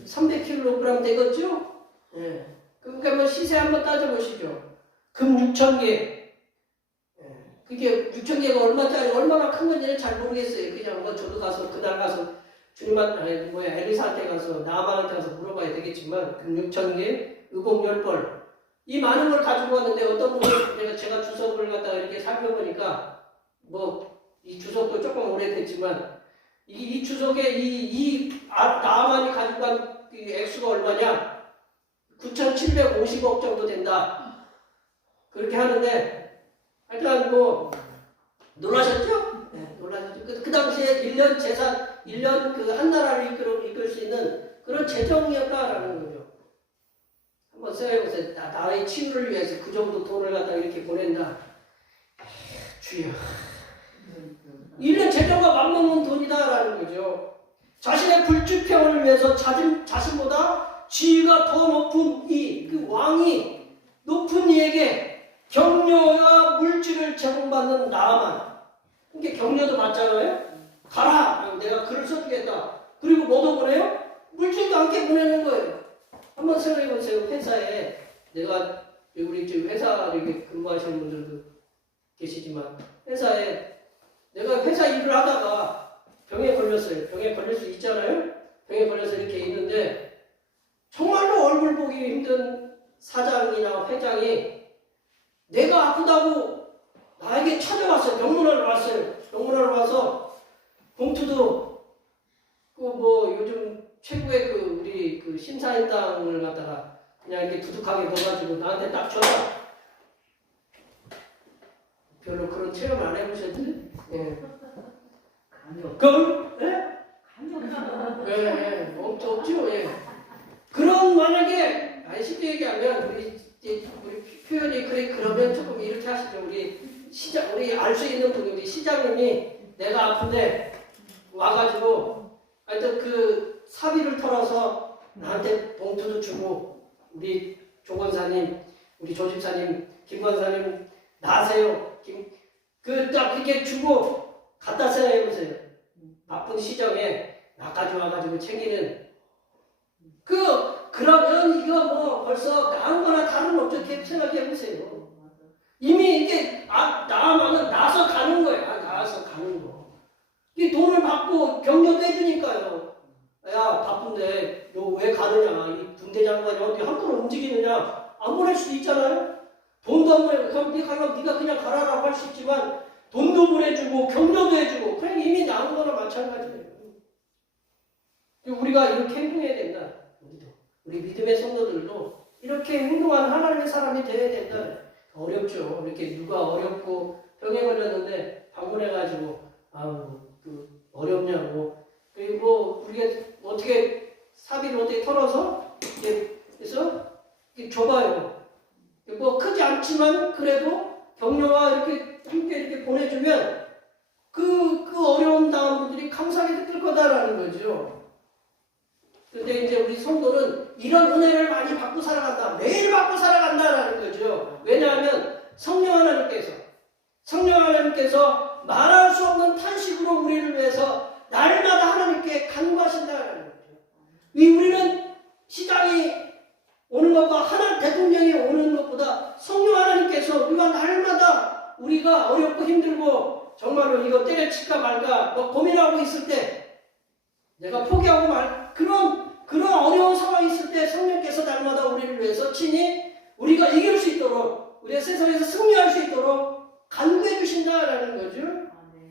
300kg 되겠죠? 예. 그러니까 뭐 시세 한번 따져보시죠. 금 6,000개. 예. 그게 6,000개가 얼마나 큰 건지는 잘 모르겠어요. 그냥 뭐 저도 그날 가서 주님한테, 엘리사한테 가서, 나아만한테 가서 물어봐야 되겠지만, 금 6,000개, 의복 10벌. 이 많은 걸 가지고 왔는데, 어떤 분이 제가 주석을 갖다가 이렇게 살펴보니까, 이 주석도 조금 오래됐지만, 이 주석에 나아만이 가지고 간 이 액수가 얼마냐? 9,750억 정도 된다. 그렇게 하는데, 하여튼 놀라셨죠? 네, 놀라셨죠? 그 당시에 1년 재산, 1년 한 나라를 이끌 수 있는 그런 재정이었다라는 거죠. 한번 생각해보세요. 나의 치유를 위해서 그 정도 돈을 갖다 이렇게 보낸다. 주여. 1년 재정과 맞먹는 돈이다라는 거죠. 자신의 불주평을 위해서 자신보다 지위가 더 높은 그 왕이 높은 이에게 격려와 물질을 제공받는 나아만. 그러니까 격려도 받잖아요. 가라! 내가 글을 써주겠다. 그리고 뭐도 보내요? 물질도 함께 보내는 거예요. 한번 생각해보세요. 회사에 내가 우리 지금 회사 이렇게 근무하시는 분들도 계시지만 회사에 내가 회사 일을 하다가 병에 걸렸어요. 병에 걸릴 수 있잖아요. 병에 걸려서 이렇게 있는데 정말로 얼굴 보기 힘든 사장이나 회장이 내가 아프다고 나에게 찾아왔어요. 병문안을 왔어요. 병문안을 와서 봉투도 그 뭐 요즘 최고의 그 우리 그 심사인당을 갖다가 그냥 이렇게 두둑하게 넣어가지고 나한테 딱 줘라. 별로 그런 체험 안 해보셨는데? 예. 그럼? 예? 예, 없죠. 예. 그런 만약에 쉽게 얘기하면 우리 표현이 그러면 조금 이렇게 하시죠. 우리 알 수 있는 분이 우리 시장님이 내가 아픈데 와가지고 하여튼 그 사비를 털어서 나한테 봉투도 주고 우리 조건사님, 우리 조집사님, 김권사님 나세요. 그 딱 이렇게 주고 갖다 생각해보세요. 바쁜 시정에 나까지 와가지고 챙기는 그러면 이거 뭐 벌써 나은 거나 다름없죠. 이렇게 생각해보세요. 이미 이게 나만은 나서 가는 거야. 나서 가는 거. 이 돈을 받고 격려도 해주니까요. 야 바쁜데 너 왜 가느냐. 이 군대 장관이 어디 함부로 움직이느냐. 안 보낼 수도 있잖아요. 돈도 안 보내고 그럼 네가 그냥 가라라고 할 수 있지만 돈도 보내주고 격려도 해주고 그냥 이미 나은 거나 마찬가지예요. 우리가 이렇게 행동해야 된다. 우리 믿음의 성도들도 이렇게 행동하는 하나님의 사람이 되어야 된다. 어렵죠. 이렇게 누가 어렵고 병에 걸렸는데 방문해가지고 어렵냐고. 그리고 우리가 어떻게 사비를 어떻게 털어서 그래서 줘봐요. 뭐 크지 않지만 그래도 격려와 이렇게 함께 이렇게 보내주면 그 어려운 다음 분들이 감사하게 느낄 거다라는 거죠. 근데 이제 우리 성도는 이런 은혜를 많이 받고 살아간다. 매일 받고 살아간다라는 거죠. 왜냐하면 성령 하나님께서 말할 수 없는 탄식으로 우리를 위해서 날마다 하나님께 간구하신다는 거죠. 우리는 시장이 오는 것과 하나님 대통령이 오는 것보다 성령 하나님께서 우리가 날마다 우리가 어렵고 힘들고 정말로 이거 때려칠까 말까 뭐 고민하고 있을 때 내가 포기하고 말 그런 어려운 상황이 있을 때 성령께서 날마다 우리를 위해서 친히 우리가 이길 수 있도록 우리가 세상에서 승리할 수 있도록 간구해 주신다라는 거죠.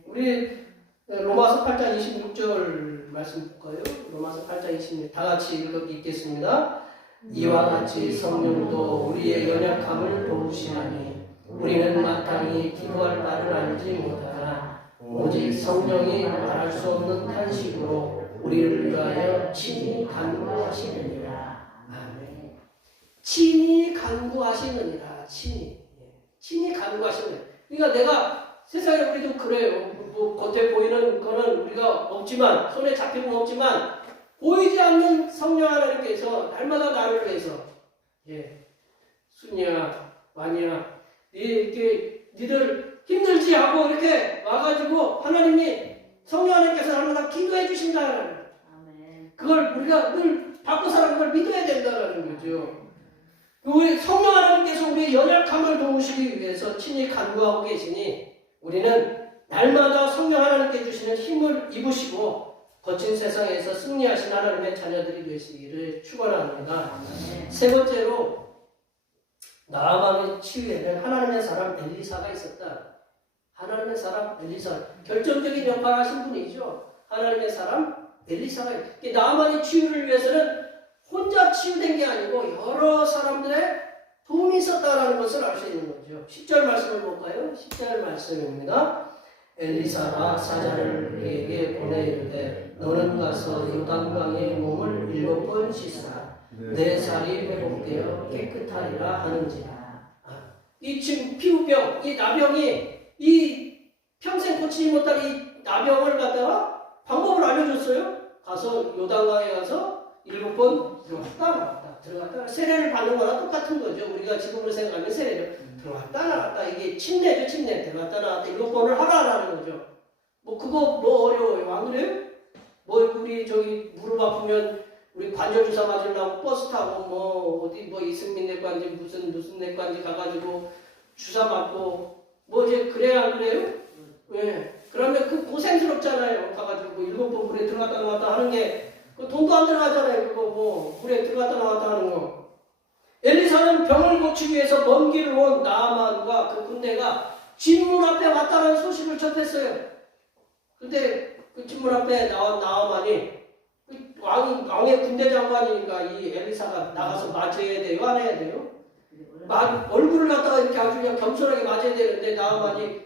우리 로마서 8장 26절 말씀 볼까요? 로마서 8장 26절 다 같이 읽겠습니다. 이와 같이 성령도 우리의 연약함을 도우시나니 우리는 마땅히 기도할 바를 알지 못하나 오직 성령이 말할 수 없는 탄식으로 우리를 위하여 친히 간구하시느니라. 아멘. 친히 간구하시느니라. 친히 간구하시느니라. 그러니까 내가 세상에 우리도 그래요. 뭐 겉에 보이는 거는 우리가 없지만 손에 잡히는 건 없지만 보이지 않는 성령 하나님께서 날마다 나를 위해서 순이야 완이야 이렇게 니들 힘들지 하고 이렇게 와가지고 하나님이 성령 하나님께서 날마다 기도해 주신다는 그걸 우리가 늘 받고 살아가는 걸 믿어야 된다는 거죠. 우리 성령 하나님께서 우리의 연약함을 도우시기 위해서 친히 간구하고 계시니 우리는 날마다 성령 하나님께 주시는 힘을 입으시고 거친 세상에서 승리하신 하나님의 자녀들이 되시기를 축원합니다. 세 번째로 나아만의 치유에는 하나님의 사람 엘리사가 있었다. 하나님의 사람 엘리사 결정적인 역할을 하신 분이죠. 하나님의 사람 엘리사가 나아만의 치유를 위해서는 혼자 치유된 게 아니고 여러 사람들의 도움이 있었다는 것을 알 수 있는 거죠. 10절 말씀을 볼까요? 10절 말씀입니다. 엘리사가 사자를 그에게 보내 이르되 너는 가서 요단강에 몸을 7번 씻으라. 내 살이 회복되어 깨끗하리라 하는지라. 이 지금 피부병, 이 나병이 이 평생 고치지 못할 이 나병을 갖다가 방법을 알려줬어요. 가서 요단강에 가서 7번 들어갔다 세례를 받는 거나 똑같은 거죠. 우리가 지금으로 생각하면 세례를 들어갔다 나갔다 이게 침례죠. 침례 들어갔다 나갔다 7번을 하라라는 거죠. 뭐 그거 뭐 어려워요. 안 그래요? 뭐 우리 저기 무릎 아프면 우리 관절 주사 맞으려고 버스 타고 뭐 어디 뭐 이승민 내과인지 무슨 내과인지 가가지고 주사 맞고 뭐 이제 그래야 안 그래요? 왜? 그러면 그 고생스럽잖아요. 가가지고 7번 물에 들어갔다 나왔다 하는 게 그 돈도 안 들어가잖아요. 그거 뭐 물에 들어갔다 나왔다 하는 거. 엘리사는 병을 고치기 위해서 먼 길을 온 나아만과 그 군대가 진문 앞에 왔다는 소식을 접했어요. 근데 그 진문 앞에 나온 나아만이 왕의 군대 장관이니까 이 엘리사가 나가서 맞아야 돼요? 안 해야 돼요? 얼굴을 갖다가 이렇게 아주 그냥 겸손하게 맞아야 되는데 나아만이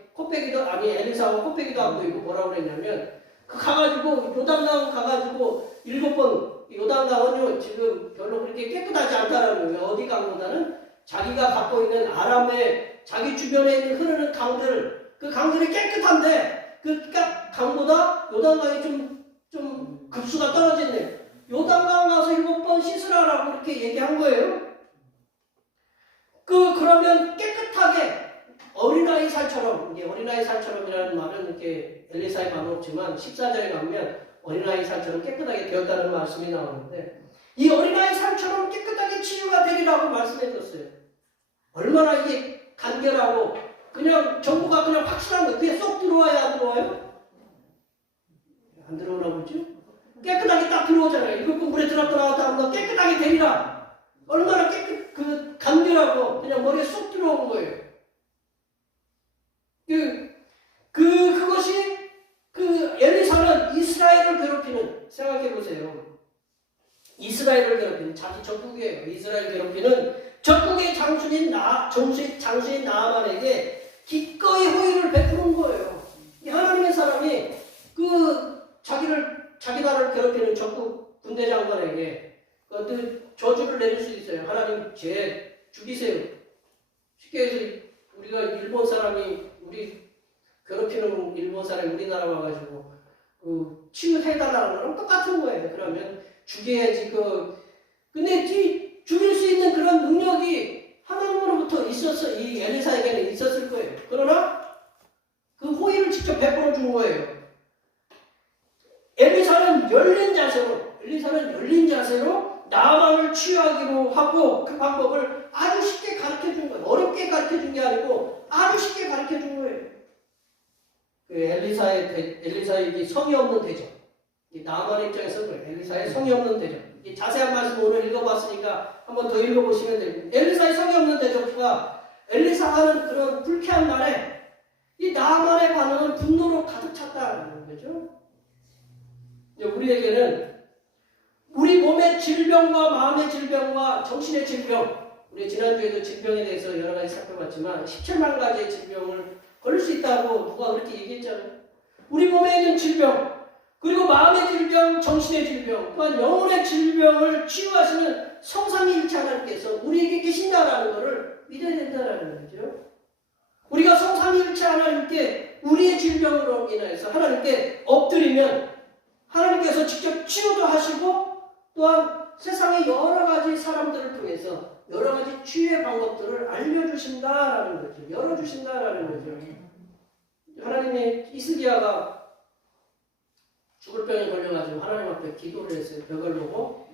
엘리사가 코빼기도 안 보이고 뭐라고 그랬냐면 가가지고 요단강 가가지고 7번 요단강은요 지금 별로 그렇게 깨끗하지 않다라는 거예요. 어디 강보다는 자기가 갖고 있는 아람의 자기 주변에 있는 흐르는 강들 그 강들이 깨끗한데 그 강보다 요단강이 좀 급수가 떨어졌네요. 요단강 가서 7번 씻으라라고 이렇게 얘기한 거예요. 그러면 깨끗하게 어린아이 살처럼, 이게 어린아이 살처럼이라는 말은 이렇게 엘리사의 말은 없지만 14절에 가면 어린아이 살처럼 깨끗하게 되었다는 말씀이 나오는데 이 어린아이 살처럼 깨끗하게 치유가 되리라고 말씀해 줬어요. 얼마나 이게 간결하고 그냥 정보가 그냥 확실한 거 그게 쏙 들어와야 안 들어와요? 안 들어오나 보죠? 깨끗하게 딱 들어오잖아요. 이거 물에 들어갔다 나왔다 하면 깨끗하게 되리라. 얼마나 간결하고 그냥 머리에 쏙 들어온 거예요. 그것이 엘리사는 이스라엘을 괴롭히는, 생각해보세요. 이스라엘을 괴롭히는 자기 적국이에요. 이스라엘 괴롭히는 적국의 장수인 나아만에게 기꺼이 호의를 베푸는 거예요. 이 하나님의 사람이 자기 나라를 괴롭히는 적국 군대 장관에게 저주를 내릴 수 있어요. 하나님 쟤 죽이세요. 쉽게 해서 우리가 일본 사람이 우리 괴롭히는 일본 사람이 우리나라 와가지고 치유해달라는 거랑 똑같은 거예요. 그러면 죽여야지. 근데 죽일 수 있는 그런 능력이 하나님으로부터 이 엘리사에게는 있었을 거예요. 그러나 그 호의를 직접 베풀어 준 거예요. 엘리사는 열린 자세로 나아만을 치유하기로 하고 그 방법을 아주 쉽게 가르쳐 준 거예요. 어렵게 가르쳐 준 게 아니고 아주 쉽게 가르쳐 준 거예요. 엘리사의 성의 없는 대접. 나아만 입장에서 그래요. 엘리사의 성의 없는 대접. 자세한 말씀 오늘 읽어봤으니까 한번 더 읽어보시면 됩니다. 엘리사의 성의 없는 대접과 엘리사가 하는 그런 불쾌한 말에 이 나아만의 반응은 분노로 가득 찼다는 거죠. 우리에게는 우리 몸의 질병과 마음의 질병과 정신의 질병, 우리 지난주에도 질병에 대해서 여러 가지 살펴봤지만 17만 가지의 질병을 걸릴 수 있다고 누가 그렇게 얘기했잖아요. 우리 몸에 있는 질병, 그리고 마음의 질병, 정신의 질병, 또한 영혼의 질병을 치유하시는 성삼위일체 하나님께서 우리에게 계신다라는 것을 믿어야 된다라는 거죠. 우리가 성삼위일체 하나님께 우리의 질병으로 인해서 하나님께 엎드리면 하나님께서 직접 치유도 하시고 또한 세상의 여러 가지 사람들을 통해서 여러 가지 치유의 방법들을 알려주신다라는 거죠. 열어주신다라는 거죠. 하나님이 히스기야가 죽을 병에 걸려가지고 하나님 앞에 기도를 했어요. 벽을 보고.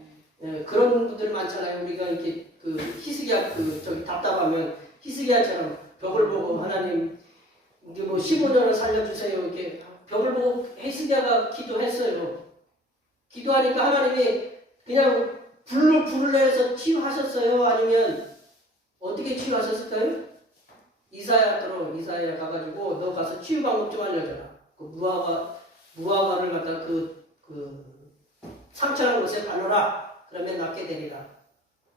그런 분들 많잖아요. 우리가 이렇게 히스기야 답답하면 히스기야처럼 벽을 보고 하나님 이게 뭐 15년을 살려주세요. 이렇게 벽을 보고 히스기야가 기도했어요. 기도하니까 하나님이 그냥 불을 내서 치유하셨어요? 아니면 어떻게 치유하셨을까요? 이사야 가가지고 너 가서 치유 방법 좀 알려줘라. 무화과를 갖다 상처난 곳에 발라라. 그러면 낫게 되리라.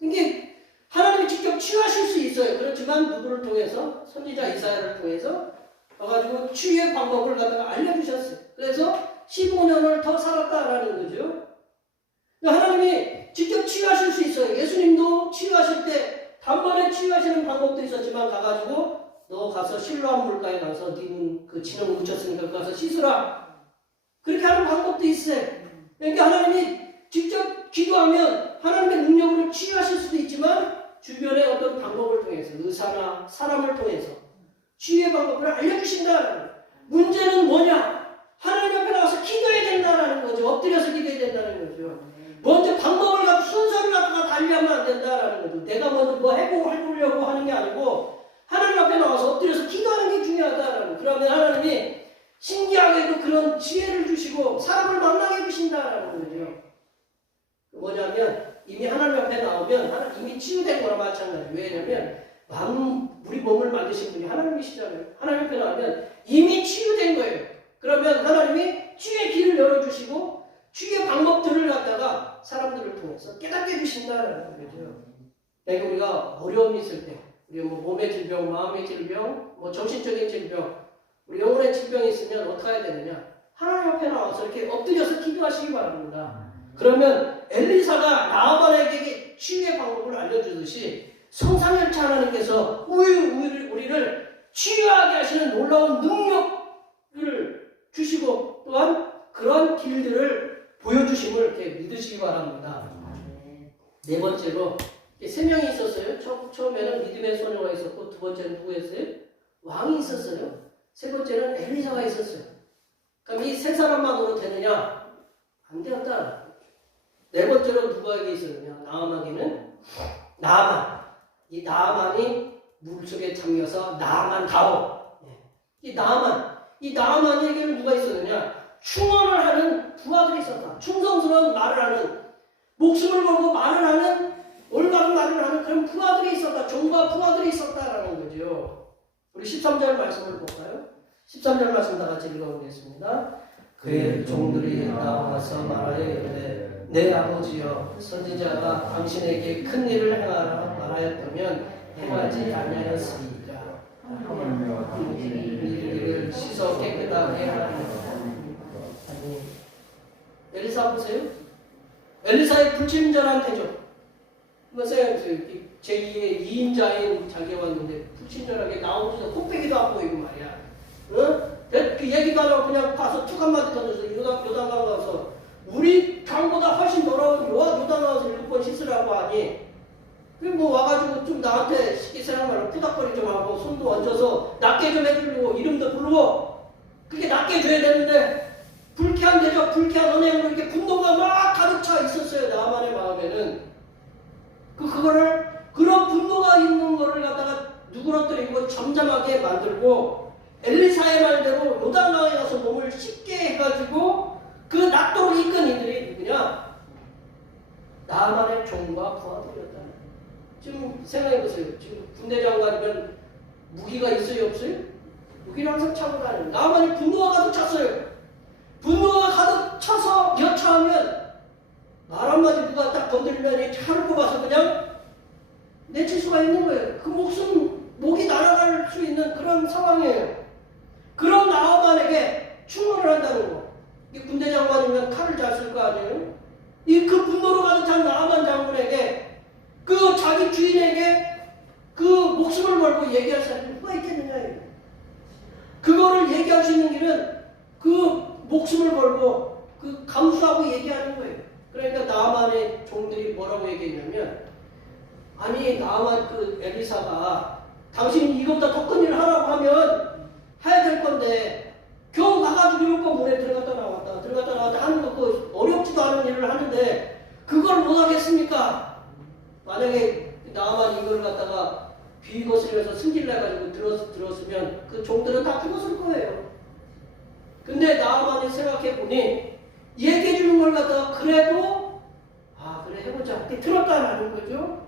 이게 하나님이 직접 치유하실 수 있어요. 그렇지만 누구를 통해서? 선지자 이사야를 통해서 가가지고 치유의 방법을 갖다가 알려주셨어요. 그래서 15년을 더 살았다라는 거죠. 하나님이 직접 치유하실 수 있어요. 예수님도 치유하실 때 단번에 치유하시는 방법도 있었지만 가가지고 너 가서 실로암 물가에 가서 네 진흙 묻혔으니까 그거 가서 씻으라. 그렇게 하는 방법도 있어요. 그러니까 하나님이 직접 기도하면 하나님의 능력으로 치유하실 수도 있지만 주변의 어떤 방법을 통해서 의사나 사람을 통해서 치유의 방법을 알려주신다. 문제는 뭐냐? 하나님 앞에 나와서 기도해야 된다는 거죠. 엎드려서 기도해야 된다는 거죠. 먼저 방법을 갖고 순서를 갖다가 달리하면 안 된다라는 거죠. 내가 먼저 뭐 해보려고 하는 게 아니고 하나님 앞에 나와서 엎드려서 기도하는 게 중요하다라는 거예요. 그러면 하나님이 신기하게도 그런 지혜를 주시고 사람을 만나게 해주신다라는 거죠. 뭐냐면 이미 하나님 앞에 나오면 이미 치유된 거나 마찬가지예요. 왜냐면 우리 몸을 만드신 분이 하나님이시잖아요. 하나님 앞에 나오면 이미 치유된 거예요. 그러면 하나님이 치유의 길을 열어주시고 치유의 방법들을 갖다가 사람들을 통해서 깨닫게 해주신다라는 거죠. 그러니까 우리가 어려움이 있을 때 우리 뭐 몸의 질병, 마음의 질병, 뭐 정신적인 질병, 우리 영혼의 질병이 있으면 어떻게 해야 되느냐? 하나님 앞에 나와서 이렇게 엎드려서 기도하시기 바랍니다. 그러면 엘리사가 나아만에게 치유의 방법을 알려주듯이 성삼열차 하나님께서 우리를 치유하게 하시는 놀라운 능력을 주시고 또한 그런 길들을 보여주심을 이렇게 믿으시기 바랍니다. 네 번째로 세 명이 있었어요. 처음에는 믿음의 소녀가 있었고 두 번째는 누구였어요? 왕이 있었어요. 세 번째는 엘리사가 있었어요. 그럼 이 세 사람만으로 되느냐? 안 되었다. 네 번째로 누구에게 있었느냐? 나아만에게는 나아만. 이 나아만이 물속에 잠겨서 나아만다오. 이 나아만에게는 누가 있었느냐? 충언을 하는 부하들이 있었다. 충성스러운 말을 하는, 목숨을 걸고 말을 하는, 올바른 말을 하는 그런 부하들이 있었다. 종과 부하들이 있었다라는 거죠. 우리 13절 말씀을 볼까요? 13절 말씀 다 같이 읽어보겠습니다. 그의 종들이 나와서 말하되 내 아버지여 선지자가 당신에게 큰 일을 행하라 말하였다면 행하지 아니하였으리이다. 이를 씻어 깨끗하게 하라. 엘리사 보세요. 엘리사의 불친절한 태조. 제2의 2인자인 자기가 왔는데 불친절하게 나오면서 콧배기도 안 보이고 말이야. 그 얘기도 안 하고 그냥 가서 툭 한마디 던져서 요단강 가서 우리 강보다 훨씬 더러운 요단 가서 7번 씻으라고 하니 뭐 와가지고 좀 나한테 식기세랑말로 푸닥거리 좀 하고 손도 얹어서 낫게 좀 해주려고 이름도 부르고 그렇게 낫게 해줘야 되는데 불쾌한 대접, 불쾌한 언행으로 이렇게 분노가 막 가득 차 있었어요. 나만의 마음에는. 그런 분노가 있는 거를 갖다가 누그러뜨리고 잠잠하게 만들고 엘리사의 말대로 요단강에 가서 몸을 씻게 해가지고 그 낙도를 이끈 이들이 누구냐? 나만의 종과 부하들이었다. 지금 생각해보세요. 지금 군대 장관이면 무기가 있어요, 없어요? 무기를 항상 차고 다니는. 나만의 분노가 가득 찼어요. 분노가 가득 차서 여차하면 말 한마디 누가 딱 건드리면 차를 뽑아서 그냥 내칠 수가 있는 거예요. 그 목이 날아갈 수 있는 그런 상황이에요. 그런 나아만에게 충원을 한다는 거. 이 군대 장관이면 칼을 잘 쓸 거 아니에요? 그 분노로 가득 찬 나아만 장군에게 그 자기 주인에게 그 목숨을 걸고 얘기할 사람이 누가 있겠느냐. 그거를 얘기할 수 있는 길은 그 목숨을 걸고 그 감수하고 얘기하는 거예요. 그러니까 나아만의 종들이 뭐라고 얘기했냐면 아니 나아만 그 엘리사가 당신이 이것보다 더 큰 일을 하라고 하면 해야 될 건데 겨우 가가지고 7번 물에 들어갔다 나왔다 하는 거 그 어렵지도 않은 일을 하는데 그걸 못 하겠습니까? 만약에 나아만 이걸 갖다가 비거슬려서 승질내가지고 들었으면 그 종들은 다 죽었을 거예요. 근데 나아만이 생각해보니 얘기해주는 걸 갖다가 그래도 그래 해보자 이렇게 들었다라는 거죠.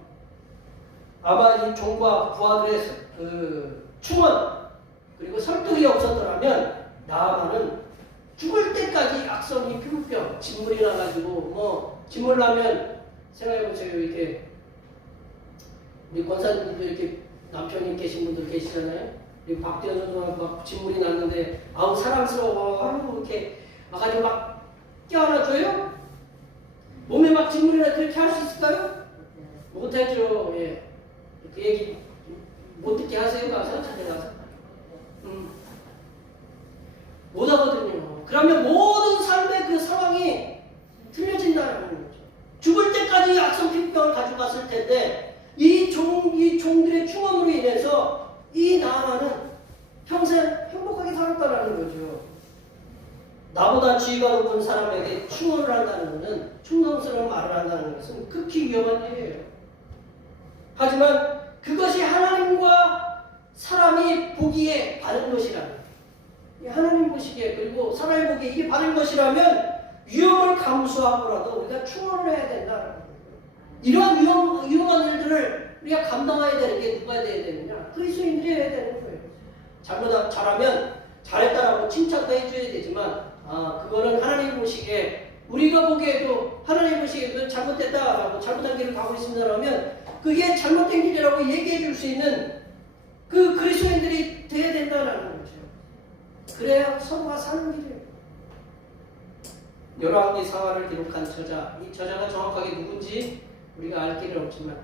아마 이 종과 부하들의 그 충원 그리고 설득이 없었더라면 나아만은 죽을 때까지 악성이 피부병 진물이 나가지고 뭐 진물 나면 생각해보세요. 이렇게 우리 권사님들도 이렇게 남편이 계신 분들 계시잖아요. 박대현 선수가 막 진물이 났는데 사랑스러워 이렇게 와가지고 막 껴안아줘요? 몸에 막 진물이 나 그렇게 할 수 있을까요? 못하죠. 예. 그 얘기 못 듣게 하세요. 가서 자대 가서 못하거든요. 그러면 모든 삶의 그 상황이 틀려진다는 거죠. 죽을 때까지 악성 피부병을 가지고 갔을 텐데 이 종들의 충원으로 인해서 이 나아만은 평생 행복하게 살았다라는 거죠. 나보다 지위가 높은 사람에게 충원을 한다는 것은, 충성스러운 말을 한다는 것은 극히 위험한 일이에요. 하지만 그것이 하나님과 사람이 보기에 바른 것이라면, 하나님 보시기에 그리고 사람이 보기에 이게 바른 것이라면 위험을 감수하고라도 우리가 충원을 해야 된다는 거예요. 이러한 위험한 일들을 우리가 감당해야 되는 게 누가 돼야 되느냐? 그리스도인들이 해야 되는 거예요. 잘하면 잘했다라고 칭찬도 해줘야 되지만, 그거는 하나님 보시기에, 우리가 보기에도 하나님 보시기에도 잘못됐다라고, 잘못한 길을 가고 있습니다라면 그게 잘못된 길이라고 얘기해 줄 수 있는 그 그리스도인들이 돼야 된다는 거죠. 그래야 서로가 사는 길이에요. 열왕기 상하를 기록한 저자, 이 저자가 정확하게 누군지 우리가 알 길은 없지만,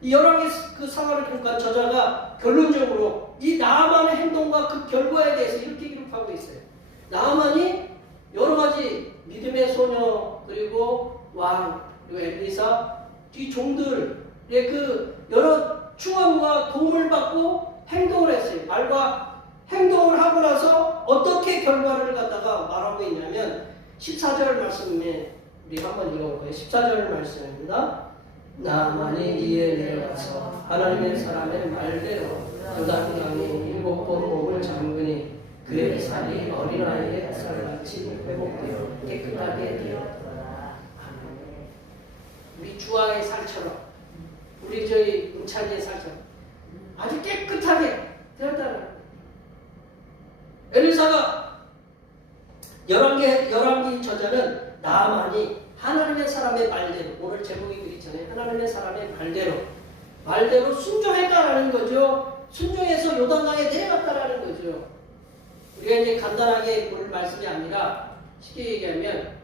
이 열왕기 그 상하를 기록한 저자가 결론적으로 이 나아만의 행동과 그 결과에 대해서 이렇게 기록하고 있어요. 나아만이 여러 가지 믿음의 소녀, 그리고 왕, 그리고 엘리사, 이 종들의 그 여러 충원과 도움을 받고 행동을 했어요. 말과 행동을 하고 나서 어떻게 결과를 갖다가 말하고 있냐면 14절 말씀에 우리 한번 읽어볼까요? 14절 말씀입니다. 나만이 이에 내려가서 하나님의 사람의 말대로 요단강에 7번 목을 잠그니 그의 살이 어린아이의 살같이 회복되어 깨끗하게 되었더라. 우리 주아의 살처럼, 우리 저희 은찬이의 살처럼 아주 깨끗하게 되었다는. 엘리사가 열왕기 저자는 나아만이 하나님의 사람의 말대로, 오늘 제목이 그렇잖아요. 하나님의 사람의 말대로 순종했다라는 거죠. 순종해서 요단강에 내려갔다라는 거죠. 우리가 이제 간단하게 볼 말씀이 아니라 쉽게 얘기하면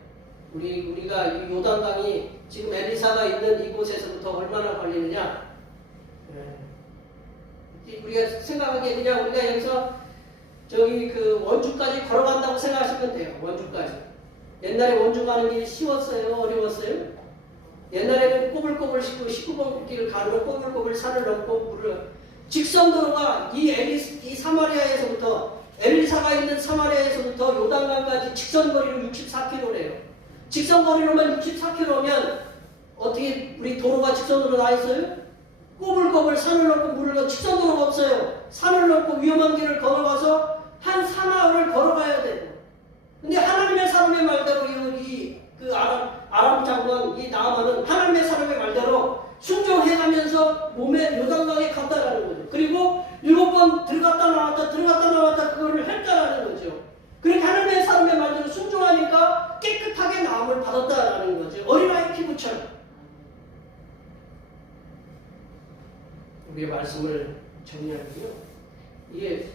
우리가 이 요단강이 지금 엘리사가 있는 이곳에서부터 얼마나 걸리느냐, 우리가 생각하기에 그냥 우리가 여기서 저기 그 원주까지 걸어간다고 생각하시면 돼요. 원주까지. 옛날에 원주 가는 길이 쉬웠어요? 어려웠어요? 옛날에는 꼬불꼬불 19번 길을 가는 꼬불꼬불 산을 넘고 물을, 직선도로가 이 사마리아에서부터, 엘리사가 있는 사마리아에서부터 요단강까지 직선거리로 64km래요. 직선거리로만 64km면 어떻게 우리 도로가 직선으로 나 있어요? 꼬불꼬불 산을 넘고 물을 넘고 직선도로가 없어요. 산을 넘고 위험한 길을 걸어가서 한 사마을을 걸어가야 되고. 근데 하나님의 사람의 말대로 그 아람 장관 이 나아만은 하나님의 사람의 말대로 순종해가면서 몸에 요단강에 갔다라는 거죠. 그리고 7번 들어갔다 나왔다 그거를 했다라는 거죠. 그렇게 하나님의 사람의 말대로 순종하니까 깨끗하게 나음을 받았다라는 거죠. 어린아이 피부처럼. 우리의 말씀을 정리하면요, 이게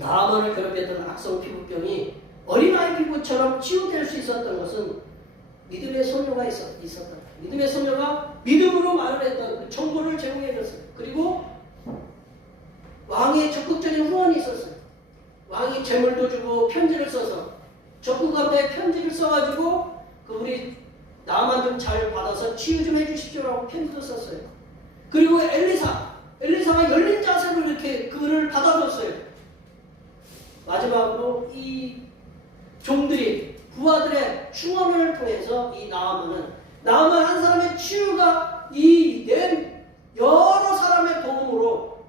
나아만을 괴롭혔던 악성 피부병이 어린아이 피부처럼 치유될 수 있었던 것은 믿음의 소녀가 있었다. 믿음의 소녀가 믿음으로 말을 했던 그 정보를 제공해줬어요. 그리고 왕의 적극적인 후원이 있었어요. 왕이 재물도 주고 편지를 써서, 적국한테 편지를 써가지고 그 우리 나아만 좀 잘 받아서 치유 좀 해주십시오라고 편지도 썼어요. 그리고 엘리사가 열린 자세로 이렇게 그를 받아줬어요. 마지막으로 이 종들이, 부하들의 충원을 통해서 이 나아만 한 사람의 치유가 이 여러 사람의 도움으로,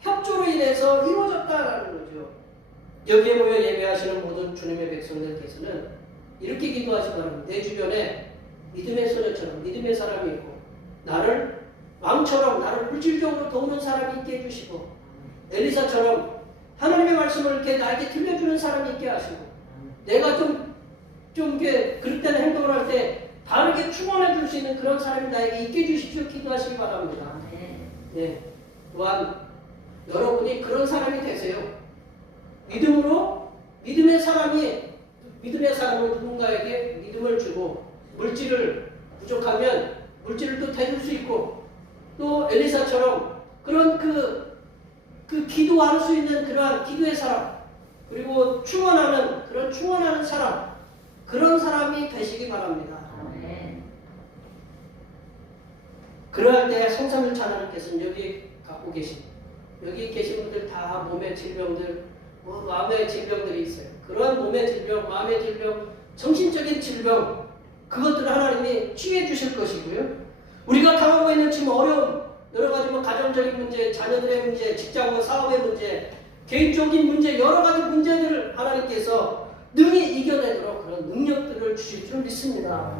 협조로 인해서 이루어졌다는 거죠. 여기에 모여 예배하시는 모든 주님의 백성들께서는 이렇게 기도하시기 바랍니다. 내 주변에 믿음의 소녀처럼 믿음의 사람이 있고, 왕처럼 나를 물질적으로 도우는 사람이 있게 해주시고, 엘리사처럼 하나님의 말씀을 이렇게 나에게 들려주는 사람이 있게 하시고, 내가 좀 이렇게 그릇되는 행동을 할 때 다르게 충원해 줄 수 있는 그런 사람이 나에게 있게 해주십시오. 기도하시기 바랍니다. 네. 또한 여러분이 그런 사람이 되세요. 믿음의 사람은 누군가에게 믿음을 주고, 물질을 부족하면 물질을 또 대줄 수 있고, 또 엘리사처럼 그런 그 기도할 수 있는 그러한 기도의 사람, 그리고 충원하는 사람, 그런 사람이 되시기 바랍니다. 그러할 때 성삼일차 하나님께서는 여기 계신 분들 다 몸의 질병들, 뭐 마음의 질병들이 있어요. 그러한 몸의 질병, 마음의 질병, 정신적인 질병, 그것들을 하나님이 치유해 주실 것이고요. 우리가 당하고 있는 지금 어려움, 여러 가지 뭐 가정적인 문제, 자녀들의 문제, 직장과 사업의 문제, 개인적인 문제, 여러 가지 문제들을 하나님께서 능히 이겨내도록 그런 능력들을 주실 줄 믿습니다.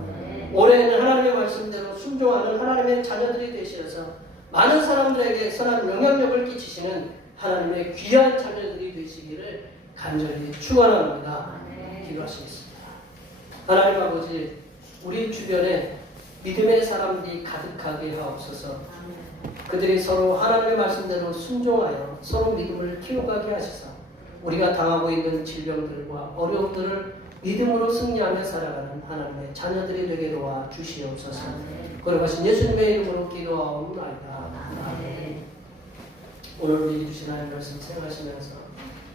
올해는 하나님의 말씀대로 순종하는 하나님의 자녀들이 되셔서 많은 사람들에게 선한 영향력을 끼치시는 하나님의 귀한 자녀들이 되시기를 간절히 축원합니다. 기도하시겠습니다. 하나님 아버지, 우리 주변에 믿음의 사람들이 가득하게 하옵소서. 그들이 서로 하나님의 말씀대로 순종하여 서로 믿음을 키워가게 하시사 우리가 당하고 있는 질병들과 어려움들을 믿음으로 승리하며 살아가는 하나님의 자녀들이 되게 도와 주시옵소서. 거룩하신 예수님의 이름으로 기도하옵나이다. 오늘 우리에게 주신 하나님의 말씀 생각하시면서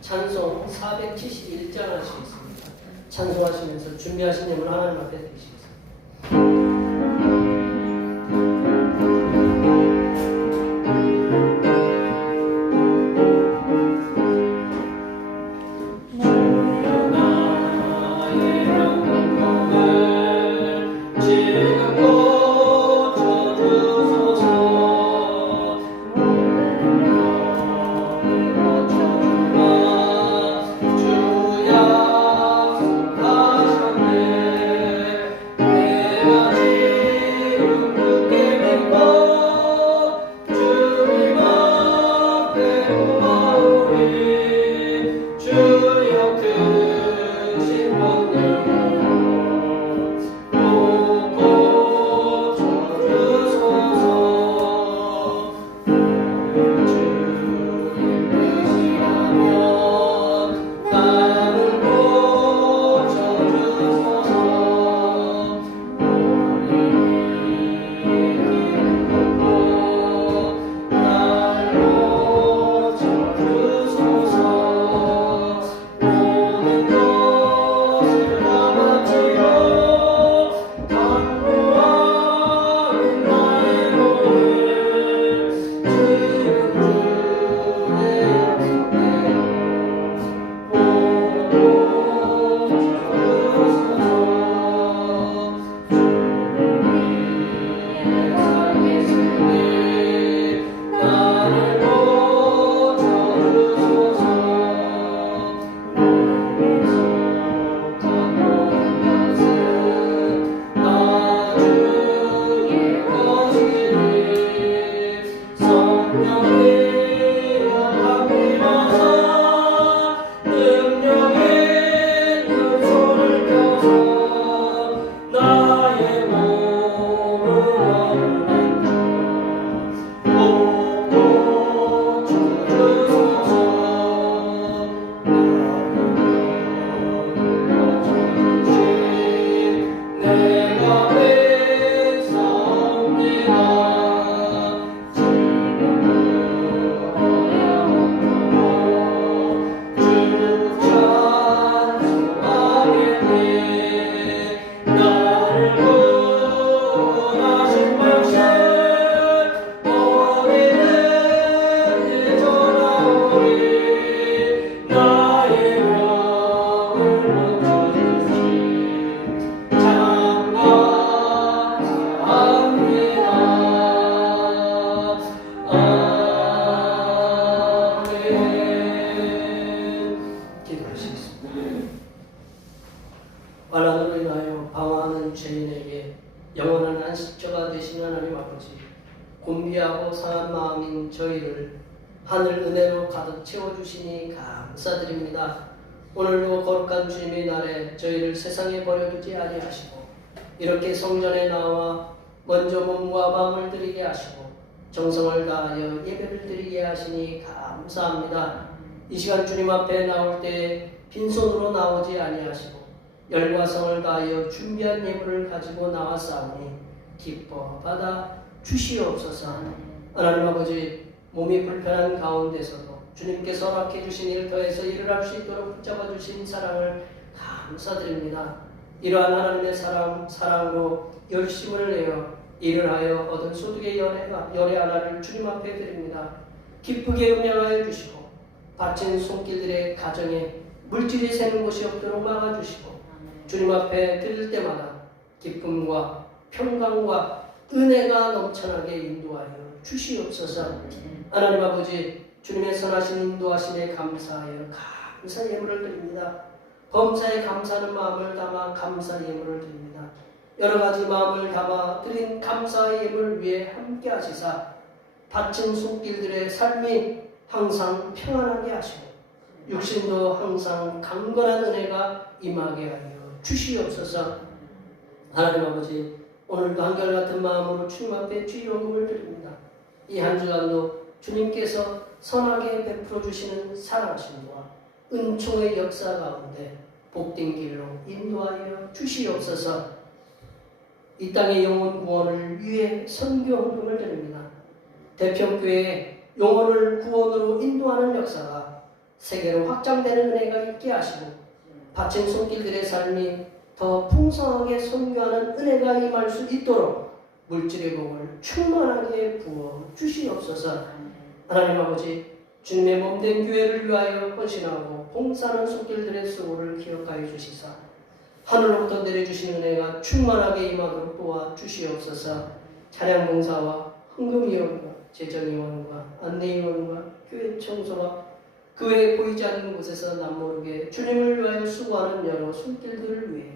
찬송 471장 하시겠습니다. 찬송하시면서 준비하신 예물 하나님 앞에 드리시겠습니다. 곤비하고 상한 마음인 저희를 하늘 은혜로 가득 채워주시니 감사드립니다. 오늘도 거룩한 주님의 날에 저희를 세상에 버려두지 아니하시고 이렇게 성전에 나와 먼저 몸과 마음을 드리게 하시고 정성을 다하여 예배를 드리게 하시니 감사합니다. 이 시간 주님 앞에 나올 때 빈손으로 나오지 아니하시고 열과 성을 다하여 준비한 예물을 가지고 나왔사오니 기뻐 받아 주시옵소서. 하나님 아버지, 몸이 불편한 가운데서도 주님께서 허락해 주신 일 더해서 일을 할 수 있도록 붙잡아 주신 사랑을 감사드립니다. 이러한 하나님의 사랑으로 열심을 내어 일을 하여 얻은 소득의 열애 하나를 주님 앞에 드립니다. 기쁘게 음양하여 주시고 바친 손길들의 가정에 물질이 새는 것이 없도록 막아주시고 주님 앞에 드릴 때마다 기쁨과 평강과 은혜가 넘쳐나게 인도하여 주시옵소서. 하나님 아버지, 주님의 선하신 인도하심에 감사하여 감사 예물을 드립니다. 범사에 감사하는 마음을 담아 감사 예물을 드립니다. 여러 가지 마음을 담아 드린 감사의 예물 위에 함께 하시사 바친 손길들의 삶이 항상 평안하게 하시고 육신도 항상 강건한 은혜가 임하게 하여 주시옵소서. 하나님 아버지, 오늘도 한결같은 마음으로 주님 앞에 주의원금을 드립니다. 이 한 주간도 주님께서 선하게 베풀어 주시는 사랑하심과 은총의 역사 가운데 복된 길로 인도하여 주시옵소서. 이 땅의 영혼 구원을 위해 선교 헌금을 드립니다. 대평교회의 영혼을 구원으로 인도하는 역사가 세계로 확장되는 은혜가 있게 하시고 바친 손길들의 삶이 더 풍성하게 선교하는 은혜가 임할 수 있도록 물질의 복을 충만하게 부어 주시옵소서. 하나님 아버지, 주님의 몸된 교회를 위하여 헌신하고 봉사하는 손길들의 수고를 기억하여 주시사 하늘로부터 내려주신 은혜가 충만하게 임하도록 도와주시옵소서. 찬양봉사와 헌금위원과 재정위원과 안내위원과 교회 청소와 그 외에 보이지 않는 곳에서 남모르게 주님을 위하여 수고하는 여러 손길들을 위해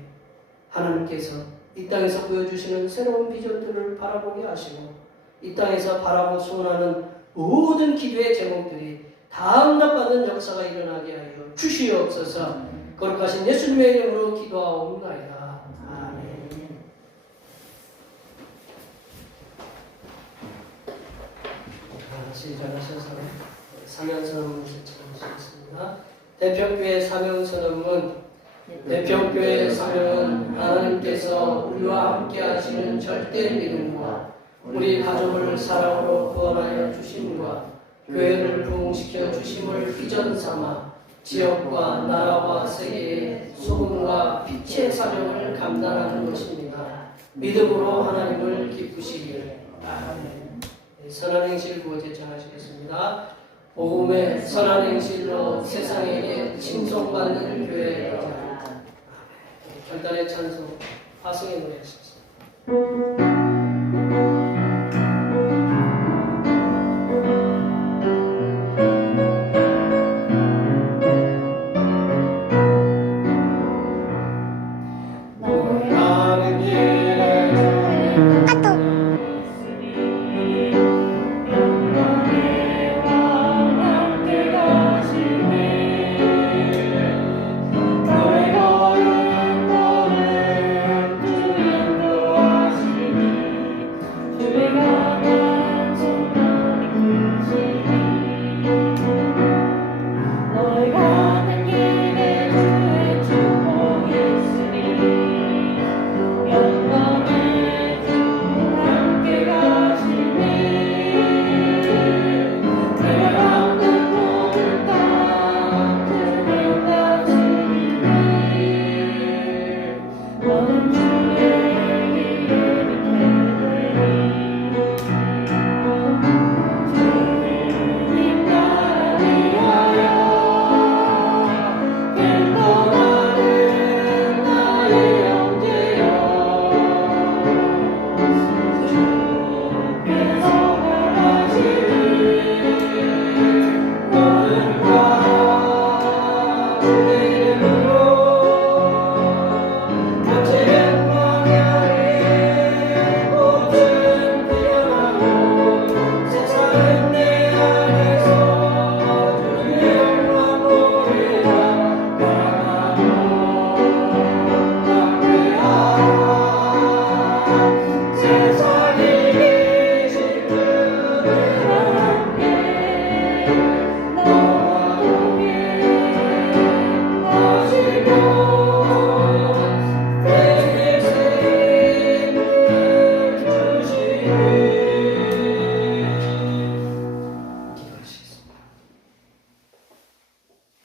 하나님께서 이 땅에서 보여주시는 새로운 비전들을 바라보게 하시고 이 땅에서 바라고 소원하는 모든 기도의 제목들이 다 응답받는 역사가 일어나게 하여 주시옵소서. 거룩하신 예수님의 이름으로 기도하옵나이다. 아멘. 시작하셔서 사명선언문 제청하시겠습니다. 대평교회 사명선언문. 대평교회 사명은 하나님께서 우리와 함께 하시는 절대 믿음과 우리 가족을 사랑으로 구원하여 주심과 교회를 부흥시켜 주심을 비전 삼아 지역과 나라와 세계의 소금과 빛의 사명을 감당하는 것입니다. 믿음으로 하나님을 기쁘시길. 아멘. 선한 행실 구호 제청하시겠습니다. 복음의 선한 행실로 세상에게 칭송받는 교회가 결단의 찬송 화성의 노래하시겠습니다.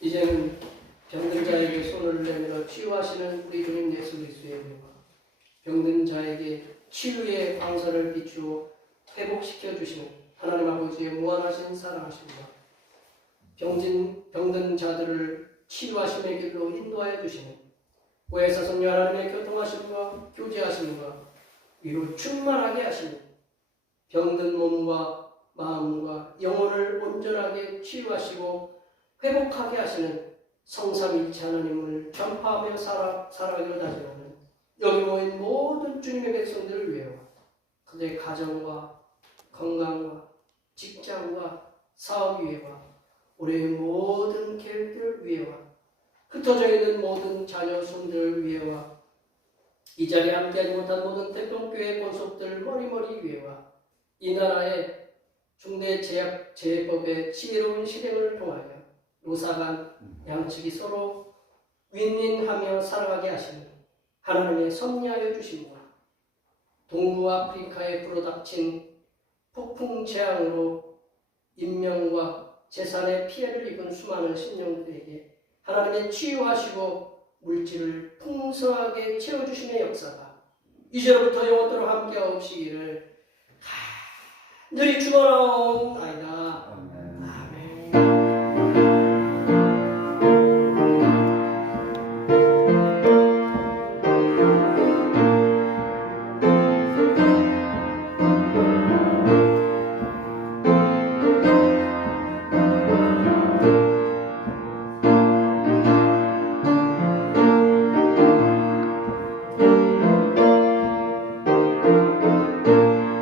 이제는 병든 자에게 손을 내밀어 치유하시는 우리 주님 예수 그리스도의 은혜와 병든 자에게 치유의 광선을 비추어 회복시켜 주시는 하나님 아버지의 무한하신 사랑하심과 병든 자들을 치유하심의 길로 인도하여 주시는 보혜사 성령 하나님의 교통하심과 교제하심과 위로 충만하게 하시는 병든 몸과 마음과 영혼을 온전하게 치유하시고 회복하게 하시는 성삼일체 하나님을 전파하며 살아가기로 다짐하는 여기 모인 모든 주님의 백성들을 위하여 그들의 가정과 건강과 직장과 사업 위에와 우리의 모든 계획들을 위해와 흩어져 있는 모든 자녀 손들을 위해와 이 자리에 함께하지 못한 모든 태평교회 권속들 머리머리 위해와 이 나라의 중대 제약제법의 지혜로운 실행을 통하여 노사간 양측이 서로 윈윈하며 살아가게 하시는 하나님의 섭리하여 주심과 동부 아프리카에 불어닥친 폭풍 재앙으로 인명과 재산의 피해를 입은 수많은 신령들에게 하나님의 치유하시고 물질을 풍성하게 채워주심의 역사가 이제로부터 영원토록 함께하옵시기를 간절히 축원하옵나이다.